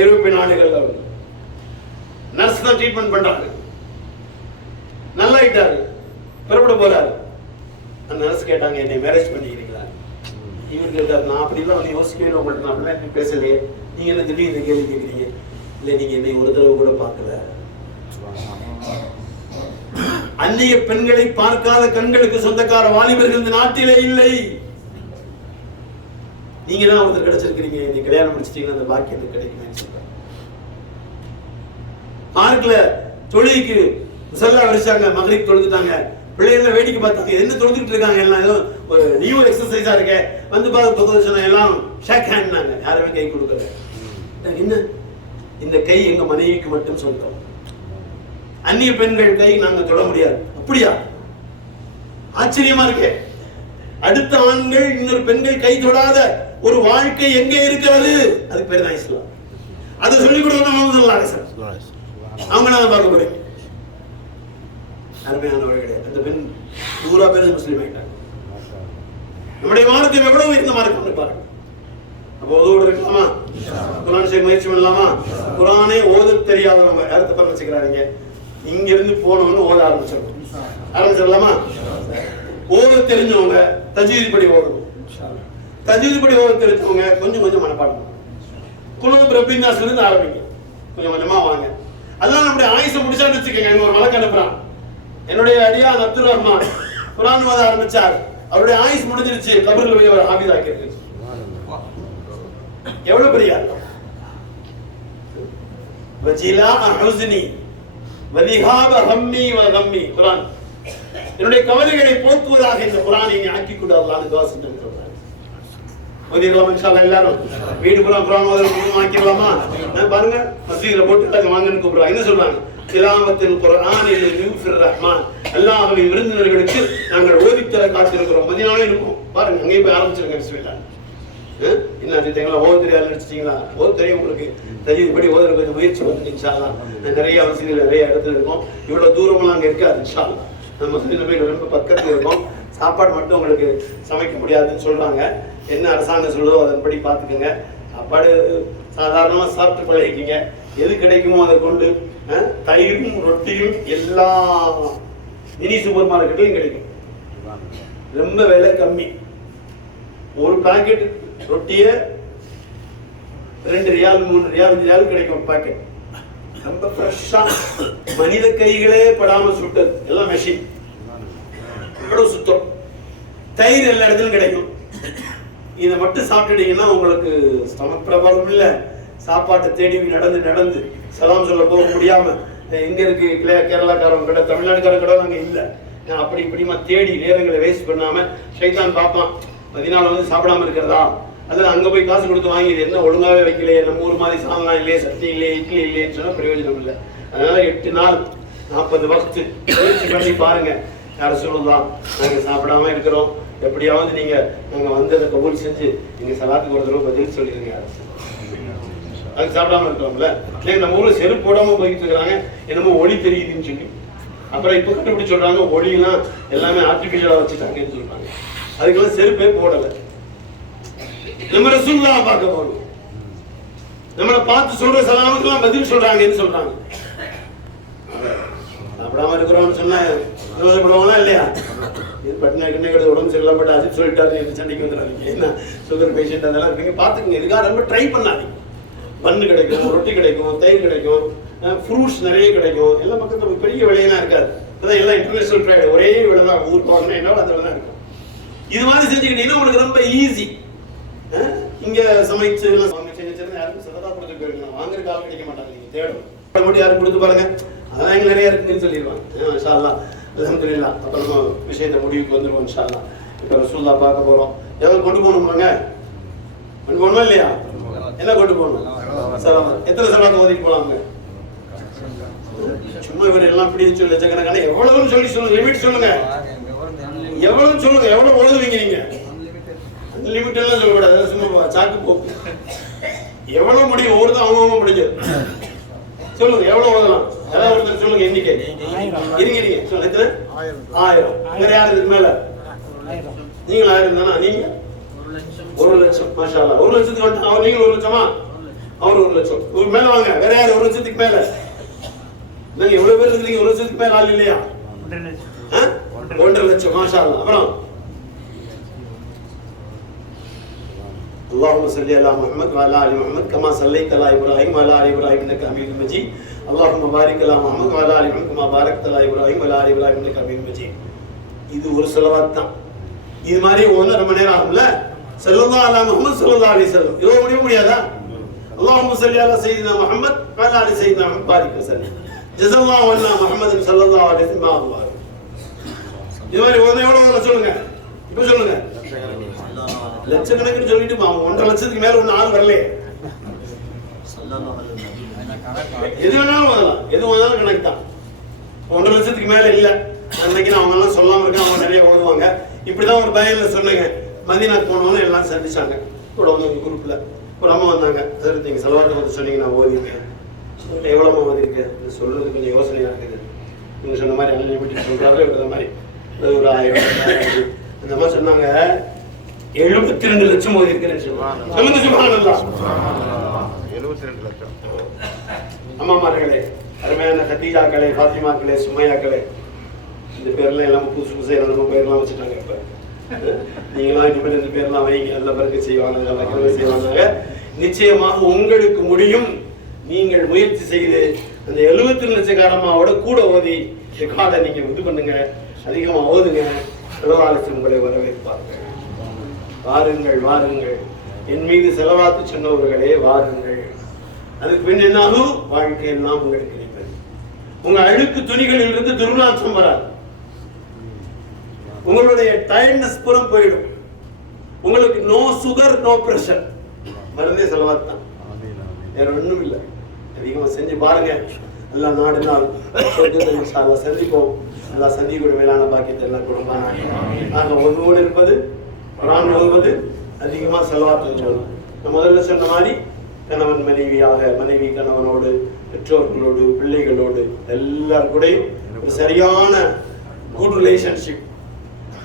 ஐரோப்பிய நாடுகள்ல நர்ஸ் தான் ட்ரீட்மெண்ட் பண்றாங்க. நல்லா ஆயிட்டாரு, புறப்பட போறாரு. அந்த நர்ஸ் கேட்டாங்க, என்னை மேரேஜ் பண்ணிக்கிறீங்களா? இவர் கேட்டார், நான் அப்படிலாம் வந்து யோசிக்கவே உங்கள்கிட்ட நான் அப்படிலாம் பேசலையே, நீங்க என்ன திடீர்னு இந்த கேள்வி கேட்குறீங்க? இல்லை, நீங்க என்னை ஒரு தடவை கூட பார்க்கல. அந்நிய பெண்களை பார்க்காத கண்களுக்கு சொந்தக்கார வாலிபர்கள் இந்த நாட்டிலே இல்லை. நீங்க தான் ஒருத்தர் கிடைச்சிருக்கிறீங்க, நீ கல்யாணம் முடிச்சிட்டீங்கன்னா அந்த பாக்கியத்துக்கு கிடைக்குமே சொல்றாங்க. பார்க்கல தொழுகைக்கு முசல்லா வரிச்சாங்க, மகரிப் தொழுதுட்டாங்க, பிள்ளைகள் வேடிக்கை பார்த்தாங்க, என்ன தொழுதுகிட்டு இருக்காங்க, எல்லாம் ஏதோ ஒரு நியூ எக்ஸசைஸா இருக்க வந்து பார்த்து எல்லாம் ஷேக் ஹேண்ட்னாங்க, யாருமே கை கொடுக்கல. என்ன, இந்த கை எங்க மனைவிக்கு மட்டும் சொந்தம், அந்நிய பெண்கள் கை நாங்க தொட முடியாது. அப்படியா? ஆச்சரியமா இருக்கு. அடுத்த ஆண்கள் இன்னொரு பெண்கள் கை தொடாத ஒரு வாழ்க்கை எங்கே இருக்கிறது? அதுக்கு பேர் தான் இஸ்லாம். அதை சொல்லிக் கொடுக்கணும். அவங்க நான் பார்க்க போறேன். அருமையானவர்கள் கிடையாது. அந்த பெண் பூரா பேர் முஸ்லீம் ஆயிட்டாங்க. நம்முடைய மார்க்கம் எவ்வளவு இருந்த மார்க்கம் பாருங்க. அப்போ ஓதோடு இருக்கலாமா? குர்ஆன் செய்ய முயற்சி பண்ணலாமா? குர்ஆனே ஓத தெரியாதவங்க யார் தப்பா வச்சுக்கிறாங்க, இங்க இருந்து போனவங்க ஓத ஆரம்பிச்சிடலாமா? ஓத தெரிஞ்சவங்க தஜ்வீத் படி ஓதணும். தஜ்வீத் படி ஓத தெரிஞ்சவங்க கொஞ்சம் கொஞ்சம் மனப்பாடம். குலூப் ரப்பின்னாஸ்ல இருந்து ஆரம்பிங்க, கொஞ்சம் கொஞ்சமா வாங்க. அதெல்லாம் நம்முடைய ஆயுசை முடிச்சான்னு வச்சுக்கோங்க. ஒரு மலக்கு அனுப்புறான், என்னுடைய அடியான் அப்துல் ரஹ்மான் குர்ஆன் ஓத ஆரம்பிச்சார், அவருடைய ஆயுஸ் முடிஞ்சிருச்சு, கபர்ல போய் அவர் ஹாஃபிஸ் ஆக்கிருக்கு. எவ்வளவு பெரிய வஜிலா ஹுஸ்னி வதிஹாப ஹம்மி வ கம்மி. குர்ஆன் என்னுடைய கவலைகளை போக்குவதாக இந்த குர்ஆனை நீ ஆக்கி கொடு அல்லாஹ்னு துஆ செஞ்சுட்டு சொல்றாங்க. ஓதிரலாம் இன்ஷா அல்லாஹ். எல்லாரும் வீடு குர்ஆன் ஓதுறதுக்கு ஆக்கிரலாமா? பாருங்க, மஸ்ஜித்ல போட்டு எல்லாம் வாங்கன்னு கூப்பிடுறாங்க. என்ன சொல்றாங்க? திலாவத்தில் குர்ஆனில் யூஃபிர் ரஹ்மான், அல்லாஹ்வின் விருந்தினர்களுக்கு நாங்கள் ஓதித்தர காத்திருக்கிறோம். மதினாலே இருக்கும் பாருங்க, அங்கே போய் ஆரம்பிச்சிருங்க. பிஸ்மில்லாஹ். என்ன தெரியுங்களா? ஓத தெரியாது நினைச்சிட்டீங்களா? ஓத தெரியும் உங்களுக்கு. தஜ்வீத் படி ஓதுற கொஞ்சம் முயற்சி வந்து இன்ஷா அல்லாஹ். நிறைய வசதிகள் நிறைய இடத்துல இருக்கும். இவ்வளவு தூரமெல்லாம் அங்கே இருக்காது இன்ஷா அல்லாஹ். நம்ம மஸ்ஜித்ல போய் ரொம்ப பக்கத்துல இருக்கோம். சாப்பாடு மட்டும் உங்களுக்கு சமைக்க முடியாதுன்னு சொல்றாங்க. என்ன அரசாங்கம் சொல்லுதோ அதன்படி பார்த்துக்கோங்க. சாப்பாடு சாதாரணமாக சாப்பிட்டு பழகிக்கிங்க. எது கிடைக்குமோ அதை கொண்டு தயிரும் ரொட்டியும் எல்லா மினி சூப்பர் மார்க்கெட்லையும் கிடைக்கும். ரொம்ப விலை கம்மி. ஒரு பாக்கெட் ரொட்டியை 2 ரியால் 3 ரியால் 5 ரியால் கிடைக்கும் ஒரு பாக்கெட். ரொம்ப ஃப்ரெஷ்ஷா மனித கைகளே படாமல் சுட்டது, எல்லாம் மெஷின், இவ்வளவு சுத்தம். தயிர் எல்லா இடத்துலையும் கிடைக்கும். இதை மட்டும் சாப்பிட்டுட்டீங்கன்னா உங்களுக்கு ஸ்டமக் ப்ராப்ளம் இல்லை. சாப்பாட்டை தேடி நடந்து நடந்து சலாம் சொல்ல போக முடியாம எங்க இருக்கு கேரளாக்காரங்க கடை, தமிழ்நாடுக்காரங்க கடை அங்கே இல்லை, அப்படி இப்படிமா தேடி நேரங்களை வேஸ்ட் பண்ணாம ஷைத்தான் பார்ப்பான். 14 வந்து சாப்பிடாம இருக்கிறதா, அல்லது அங்க போய் காசு கொடுத்து வாங்கி என்ன ஒழுங்காவே வைக்கலையே, நம்ம ஊர் மாதிரி சாதம் இல்லையே, சட்னி இல்லையே, இட்லி இல்லையேன்னு சொன்னா பிரயோஜனம் இல்லை. அதனால 8 நாள் 40 வக்து முயற்சி பண்ணி பாருங்க. யார சொல்லலாம் நாங்க சாப்பிடாம இருக்கிறோம், எப்படியாவது நீங்க நாங்க வந்ததை கபூல் செஞ்சு நீங்க சலாத்துக்கு ஒரு தடவை பதில் சொல்லிடுங்க. அதுக்கு சாப்பிடாம இருக்கிறோம்ல, நம்ம ஊர்ல செருப்பு போடாம போயிட்டு இருக்கிறாங்க, என்னமோ ஒளி தெரியுதுன்னு சொல்லி. அப்புறம் இப்ப கண்டுபிடிச்சு சொல்றாங்க ஒளியெல்லாம் எல்லாமே ஆர்டிபிஷியலா வச்சுட்டாங்கன்னு சொல்றாங்க. அதுக்கெல்லாம் செருப்பே போடல. நம்ம ரசூலுல்லாஹ் பார்க்க போறோம், நம்மளை பார்த்து சொல்ற சலாமுக்கெல்லாம் பதில் சொல்றாங்கன்னு சொல்றாங்க. சாப்பிடாம இருக்கிறோம்னு சொன்னா யோசனைப்படுவாங்களா இல்லையா? இது பட்டினா கிண்ணக்கிறது உடம்பு சரியில்லாம் பட்டு அது சொல்லிட்டாரு சண்டைக்கு வந்துடாதீங்க. என்ன சுகர் பேஷண்ட் அதெல்லாம் இருப்பீங்க, பார்த்துக்குங்க. இதுக்காக ரொம்ப ட்ரை பண்ணாதீங்க. பண்ணு கிடைக்கும், ரொட்டி கிடைக்கும், தயிர் கிடைக்கும், ஃப்ரூட்ஸ் நிறைய கிடைக்கும். எல்லாம் பக்கத்தில் பெரிய விலையெல்லாம் இருக்காது. அதான் எல்லாம் இன்டர்நேஷனல் ட்ரேட், ஒரே விலை தான். ஊருக்கு வாங்கினா என்ன அதில் தான் இருக்கும். இது மாதிரி செஞ்சுக்கிட்டீங்கன்னா உங்களுக்கு ரொம்ப ஈஸி. இங்க சமைச்சு யாருக்கும் சதா கொடுத்து போயிருங்க, வாங்குற காலம் கிடைக்க மாட்டாங்க. நீங்க தேடும் மட்டும் யாரும் கொடுத்து பாருங்க, அதெல்லாம் எங்க நிறைய இருக்குன்னு சொல்லிடுவாங்க. இன்ஷா அல்லாஹ் அல்ஹம்துலில்லாஹ். அப்புறமா விஷயத்தை முடிவுக்கு வந்துருவோம் இன்ஷா அல்லாஹ். இப்போ ரசூலுல்லாஹ் பார்க்க போறோம். எவ்வளவு கொண்டு போகணும்னாங்க, கொண்டு போகணுமா இல்லையா? என்ன கொண்டு போகணும்? சலாம். எத்தனை சலாத்தை ஓதிட்டு போலாங்க? சும்மா இவர் எல்லாம் பிடிச்சு சொல்லி லட்சக்கணக்கான எவ்வளவுன்னு சொல்லி சொல்லுங்க, லிமிட் சொல்லுங்க. எவ்வளவு சொல்லுங்க, எவ்வளவு ஓதுவீங்க நீங்க? லிமிட் எல்லாம் சொல்லக்கூடாது, சும்மா சாக்கு போக்கு. எவ்வளவு முடியும் ஓடுதான் அவங்க முடிஞ்சது சொல்லுங்க. எவ்வளவு ஓதலாம்? ஏதாவது ஒருத்தர் சொல்லுங்க எண்ணிக்கை. இருங்க சொல்லுங்க. எத்தனை? 1000. வேற யாரு இதுக்கு மேல? நீங்க 1000 தானா? நீங்க 1 லட்சம். மாஷா அல்லாஹ். 1 லட்சத்துக்கு வந்து அவர் நீங்க 1 லட்சமா? அவர் 1 லட்சம். ஒரு மேல வாங்க. வேற யாரு 1 லட்சத்துக்கு மேல? நீங்க எவ்வளவு பேர் இருக்கீங்க? 1 லட்சத்துக்கு மேல ஆள் இல்லையா? 1.5 லட்சம். மாஷா அல்லாஹ். அப்புறம் اللهم صل على محمد وعلى ال محمد كما صليت على ابراهيم وعلى ال ابراهيم انك حميد مجيد اللهم بارك على محمد وعلى ال محمد كما باركت على ابراهيم وعلى ال ابراهيم انك حميد مجيد. இது ஒரு ஸலவாத் தான். இது மாதிரி 1.5 மணி நேரம் ஆகும்ல. ஸல்லல்லாஹு அலைஹி முஹம்மது ஸல்லல்லாஹு அலைஹி வஸல்லம் இது முடிய முடியாதா? اللهم صل على سيدنا محمد وعلى ال سيدنا محمد بارك وسلم ஜஸல்லாஹு அன்ஹு முஹம்மது ஸல்லல்லாஹு அலைஹி வஸல்லம். இது மாதிரி எவ்வளவு சொல்லுங்க, இப்ப சொல்லுங்க. லட்சக்கணக்குன்னு சொல்லிட்டு 1.5 லட்சத்துக்கு மேல ஒன்னும் ஆள் வரல. எது வேணாலும் வரலாம், எது வந்தாலும் கணக்கு தான். 1.5 லட்சத்துக்கு மேல இல்ல. அன்னைக்கு அவங்க எல்லாம் சொல்லாம இருக்க, அவங்க நிறைய ஓடுவாங்க. இப்படிதான் ஒரு பயன்ல சொன்னீங்க. மதீனாக்கு போனவங்க எல்லாம் சந்திச்சாங்க கூட வந்து குரூப்ல. ஒரு அம்மா வந்தாங்க, அதற்கு நீங்க செலவாட்டை வந்து சொன்னீங்க, நான் ஓதிருக்கேன். எவ்வளவு ஓதிருக்கேன் சொல்றது கொஞ்சம் யோசனையா இருக்குது. நீங்க சொன்ன மாதிரி அன்லிமிட்டட் சொல்றாரு, இந்த மாதிரி ஒரு 1000 அந்த மாதிரி சொன்னாங்க. 72 லட்சம் ஓதிருக்கேன்னு சொல்லுங்க. சுப்ஹானல்லாஹ். 72 லட்சம். அம்மாமார்களே, அருமையான கத்தீஜாக்களே, ஃபாத்திமாக்களே, சுமையாக்களே, இந்த பேர்லாம் எல்லாம் புதுசு புதுசாக என்னென்ன பேர்லாம் வச்சுட்டாங்க. இப்போ நீங்களாம் இனிமேல் இந்த பேர்லாம் வைங்க, நல்ல பிறகு செய்வாங்க, நல்ல கிழமை செய்வாங்க. நிச்சயமாக உங்களுக்கு முடியும். நீங்கள் முயற்சி செய்து அந்த 72 லட்சக்காரமாவோட கூட ஓதி ரெக்கார்டை நீங்க இது பண்ணுங்க, அதிகமாக ஓதுங்க. செலவாலசி உங்களை வரவேற்பார்கள். வாருங்கள் வாருங்கள், என் மீது செலவாத்து சொன்னவர்களே வாருங்கள். அதுக்கு பின் என்னாகும்? வாழ்க்கையெல்லாம் உங்களுக்கு நிம்மதி. உங்க அழுக்கு துணிகளில் இருந்து துர்நாற்றம் வராது. உங்களுடைய டயர்ட்னஸ் புறம் போயிடும். உங்களுக்கு நோ சுகர், நோ பிரஷர். மருந்தே செலவாத்து தான், வேற ஒண்ணும் இல்லை. அதிகமா செஞ்சு பாருங்க. எல்லாம் நாடு நாள் சந்திப்போம். எல்லாம் சந்திக்கூடிய மேலான பாக்கியத்தை எல்லாம் கொடுப்பாங்க. நாங்கள் ஒன்றோடு இருப்பது, குர்ஆன் ஓதுவது, அதிகமா செலவாத்து. நான் முதல்ல சொன்ன மாதிரி கணவன் மனைவியாக, மனைவி கணவனோடு, பெற்றோர்களோடு, பிள்ளைகளோடு எல்லாரும் கூடயும் ஒரு சரியான குட் ரிலேஷன்ஷிப்,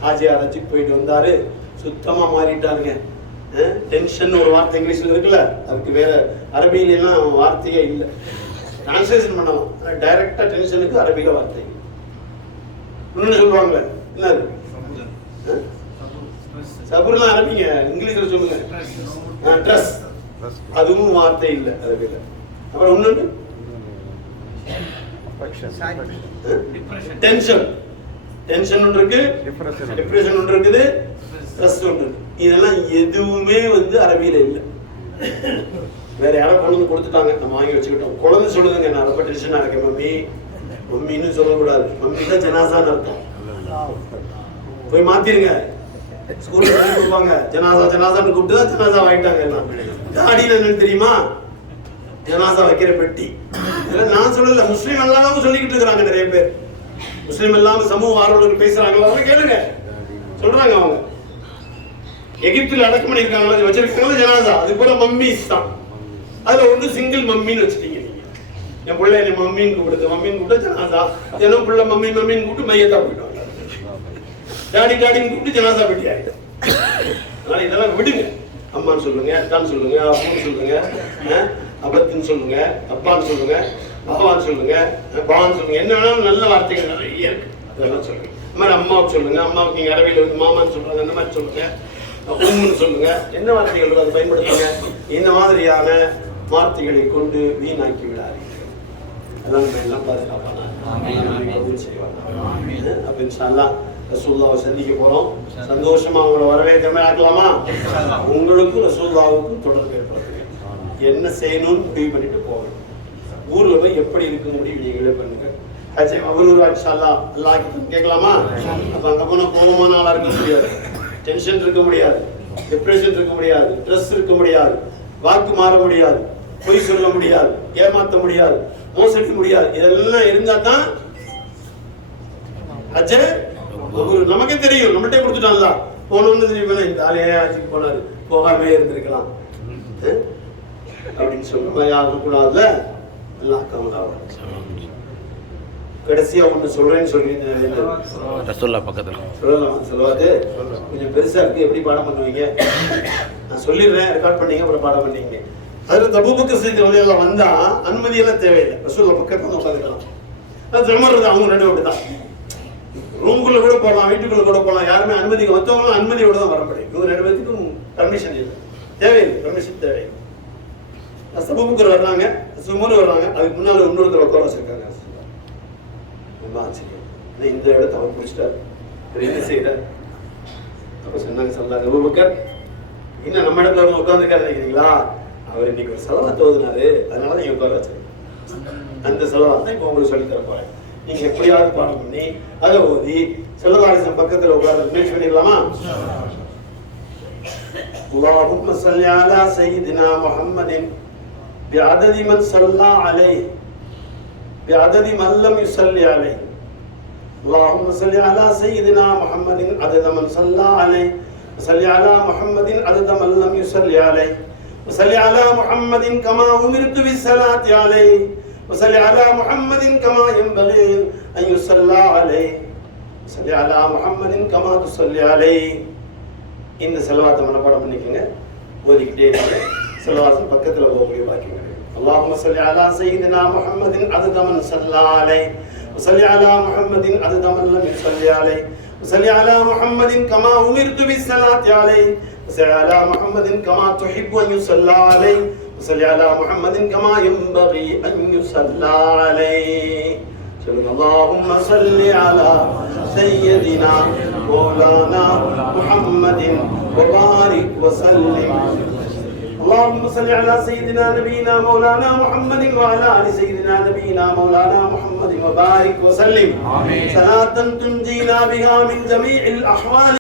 ஹாஜியார் ஹஜ்ஜுக்கு போயிட்டு வந்தாரு, சுத்தமா மாறிட்டாருங்க. டென்ஷன் ஒரு வார்த்தை இங்கிலீஷ்ல இருக்குல்ல, அதுக்கு வேற அரபியில எல்லாம் வார்த்தையே இல்லை, டிரான்ஸ்லேஷன் பண்ணலாம். டைரக்டா டென்ஷனுக்கு அரபியில வார்த்தை இன்னொன்னு சொல்லுவாங்க, என்னது சபுர்லாம் அரபிங்க, இங்கிலீஷ்ல சொல்லுங்க ட்ரெஸ், அதுவும் வார்த்தை இல்லை அரபியில. அப்புறம் இன்னொன்னு டென்ஷன், டென்ஷன் ஒன்று இருக்கு, டிப்ரெஷன் ஒன்று இருக்குது, ஸ்ட்ரெஸ் ஒன்று இருக்கு. இதெல்லாம் எதுவுமே வந்து அரபியில இல்லை. வேற யாரோ குழந்தை கொடுத்துட்டாங்க, நம்ம வாங்கி வச்சுக்கிட்டோம். குழந்தை சொல்லுதுங்க, நான் ரொம்ப டென்ஷனா இருக்கேன் மம்மி, மம்மின்னு சொல்லக்கூடாது, மம்மி தான் ஜனாசான்னு அர்த்தம். போய் மாத்திருங்க, ஸ்கூல்ல சொல்லி கொடுப்பாங்க, ஜனாசா ஜனாசான்னு கூப்பிட்டு தான் ஜனாசா ஆயிட்டாங்க எல்லாம். தாடியில என்னன்னு தெரியுமா, ஜனாசா வைக்கிற பெட்டி. இதெல்லாம் நான் சொல்லல, முஸ்லீம் எல்லாரும் சொல்லிக்கிட்டு இருக்கிறாங்க நிறைய பேர். முஸ்லீம் எல்லாம் சமூக ஆர்வலர்கள் பேசுறாங்களா கேளுங்க, சொல்றாங்க அவங்க. எகிப்துல அடக்கம் பண்ணிருக்காங்களா, வச்சிருக்காங்களா ஜனாசா, அது போல மம்மிஸ் தான். அதுல ஒன்று சிங்கிள் மம்மின்னு வச்சுட்டீங்க நீங்க. என் பிள்ளை என்ன மம்மின்னு கூப்பிடுது, மம்மின்னு கூப்பிட்டு ஜனாசா, என் பிள்ளை மம்மி மம்மின்னு கூப்பிட்டு மையத்தா போயிடுவாங்க. டாடி டாடின்னு கூப்பிட்டு ஜனாசா பெட்டி ஆயிடும். அதனால இதெல்லாம் விடுங்க. அம்மான்னு சொல்லுங்க, அத்தான்னு சொல்லுங்க, அப்பான்னு சொல்லுங்க, அப்பத்தின்னு சொல்லுங்க, அப்பான்னு சொல்லுங்க, பாவான்னு சொல்லுங்க, பாவான்னு சொல்லுங்க, என்ன வேணாலும் நல்ல வார்த்தைகள் நிறைய இருக்கு, அதெல்லாம் சொல்லுங்க. இந்த மாதிரி அம்மாவுக்கு சொல்லுங்க, அம்மாவுக்கு நீங்க அரபியில் வந்து மாமான்னு சொல்றாங்க, அந்த மாதிரி சொல்லுங்க, உம்முன்னு சொல்லுங்க, என்ன வார்த்தைகள் அதை பயன்படுத்துங்க. இந்த மாதிரியான வார்த்தைகளை கொண்டு வீணாக்கி விடாதீர்கள். அதெல்லாம் நம்ம எல்லாம் பாதுகாப்பான அப்ப இன்ஷாஅல்லாஹ் ரசூலுல்லாஹ்வை சந்திக்க போறோம். சந்தோஷமா அவங்கள வரவேற்கமே ஆக்கலாமா? உங்களுக்கும் ரசூலுல்லாஹ்வுக்கும் தொடர்பு ஏற்படுத்துங்க. என்ன செய்யணும்னு முடிவு பண்ணிட்டு போகணும். ஊர்ல போய் எப்படி இருக்க முடியும் நீங்களே பண்ணுங்க. அவர் இன்ஷாஅல்லாஹ் அல்லாஹ் கேட்கலாமா? அப்ப அங்க போனா கோபமான ஆளா இருக்க முடியாது, டென்ஷன் இருக்க முடியாது, டிப்ரெஷன் இருக்க முடியாது, ஸ்ட்ரெஸ் இருக்க முடியாது, வாக்கு மாற முடியாது, பொய் சொல்ல முடியாது, ஏமாத்த முடியாது, மோசடி முடியாது. இதெல்லாம் இருந்தா தான் அஜய் நமக்கே தெரியும். நம்மகிட்டே கொடுத்துட்டான்ல, போனோன்னு தெரியும், இந்த ஆலையே ஆட்சிக்கு போனாரு, போகாமே இருந்திருக்கலாம் அப்படின்னு சொல்ற மாதிரி ஆகக்கூடாதுல. எல்லாம் கமலாவும் கடைசியா ஒண்ணு சொல்றேன்னு சொல்லியிருந்தேன், சொல்லுவாது கொஞ்சம் பெருசா இருக்கு, எப்படி பாடம் பண்ணுவீங்க? நான் சொல்லிடுறேன், ரெக்கார்ட் பண்ணீங்க, அப்புறம் பாடம் பண்ணீங்க. அதுல தபூபக்கர் செய்தி எல்லாம் வந்தா அனுமதி எல்லாம் தேவையில்லை, ரசூலுல்லாஹ் பக்கத்துல உட்காந்துக்கலாம். அது ஜமர்றது அவங்க ரெண்டு விட்டு தான். ரூம்குள்ள கூட போகலாம், வீட்டுக்குள்ள கூட போகலாம், யாருமே அனுமதி, மற்றவங்களும் அனுமதியோட தான் வர முடியும். இவங்க ரெண்டு பேருக்கும் பர்மிஷன் இல்லை, தேவையில்லை, பர்மிஷன் தேவையில்லை. தபூபக்கர் வர்றாங்க, சுமர் வர்றாங்க, அதுக்கு முன்னால இன்னொருத்தர் உட்கார வச்சிருக்காங்க. ரொம்ப ஆச்சரியம், இந்த இடத்த அவர் பிடிச்சிட்டார், என்ன செய்யறார்? அப்ப சொன்னாங்க, சொன்னாங்க அபூபக்கர் இன்னும் நம்ம இடத்துல வந்து உட்காந்துருக்காரு நினைக்கிறீங்களா? அவர் இன்னைக்கு ஒரு செலவாத்து ஓதுனாரு, அதனால நீங்க உட்கார வச்சிருக்கீங்க. அந்த செலவாத்து தான் இப்ப உங்களுக்கு சொல்லி தர போறேன். நீங்க எப்படியாவது பாடம் பண்ணி அதை ஓதி செல்லதாரிசம் பக்கத்துல உட்கார்ந்து முயற்சி பண்ணிடலாமா? அல்லாஹும்ம ஸல்லி அலா சய்யிதினா முஹம்மதின் பிஅததி மன் ஸல்லா அலைஹி பிஅததி மன் லம் யுஸல்லி அலைஹி. அல்லாஹும்ம ஸல்லி அலா சய்யிதினா முஹம்மதின் அதத மன் ஸல்லா அலைஹி وصلي على محمد عدد من لم يصلي عليه وصلي على محمد كما أمرت بالصلاة عليه وصلي على محمد كما ينبغي أن يصلى عليه وصلي على محمد كما تصلي عليه. இந்த செலவாத்தை மனப்பாடம் பண்ணிக்கங்க, ஓதிக்கிட்டே இருங்க. செலவாசம் பக்கத்துல போகக்கூடிய பாக்கியம் கிடைக்கும். اللهم صل على سيدنا محمد عدد من صلى عليه وصلي على محمد عدد من لم يصلي عليه وصلي على محمد كما أمرت بالصلاة عليه وصلي على محمد كما تحب أن يصلى عليه وصلي على محمد كما ينبغي أن يصلى عليه. اللهم صل على سيدنا مولانا محمد وبارك وسلم. اللهم صل على سيدنا نبينا مولانا محمد وعلى آل سيدنا نبينا مولانا محمد وبارك وسلم. صلاة تنجينا بها من جميع الأحوال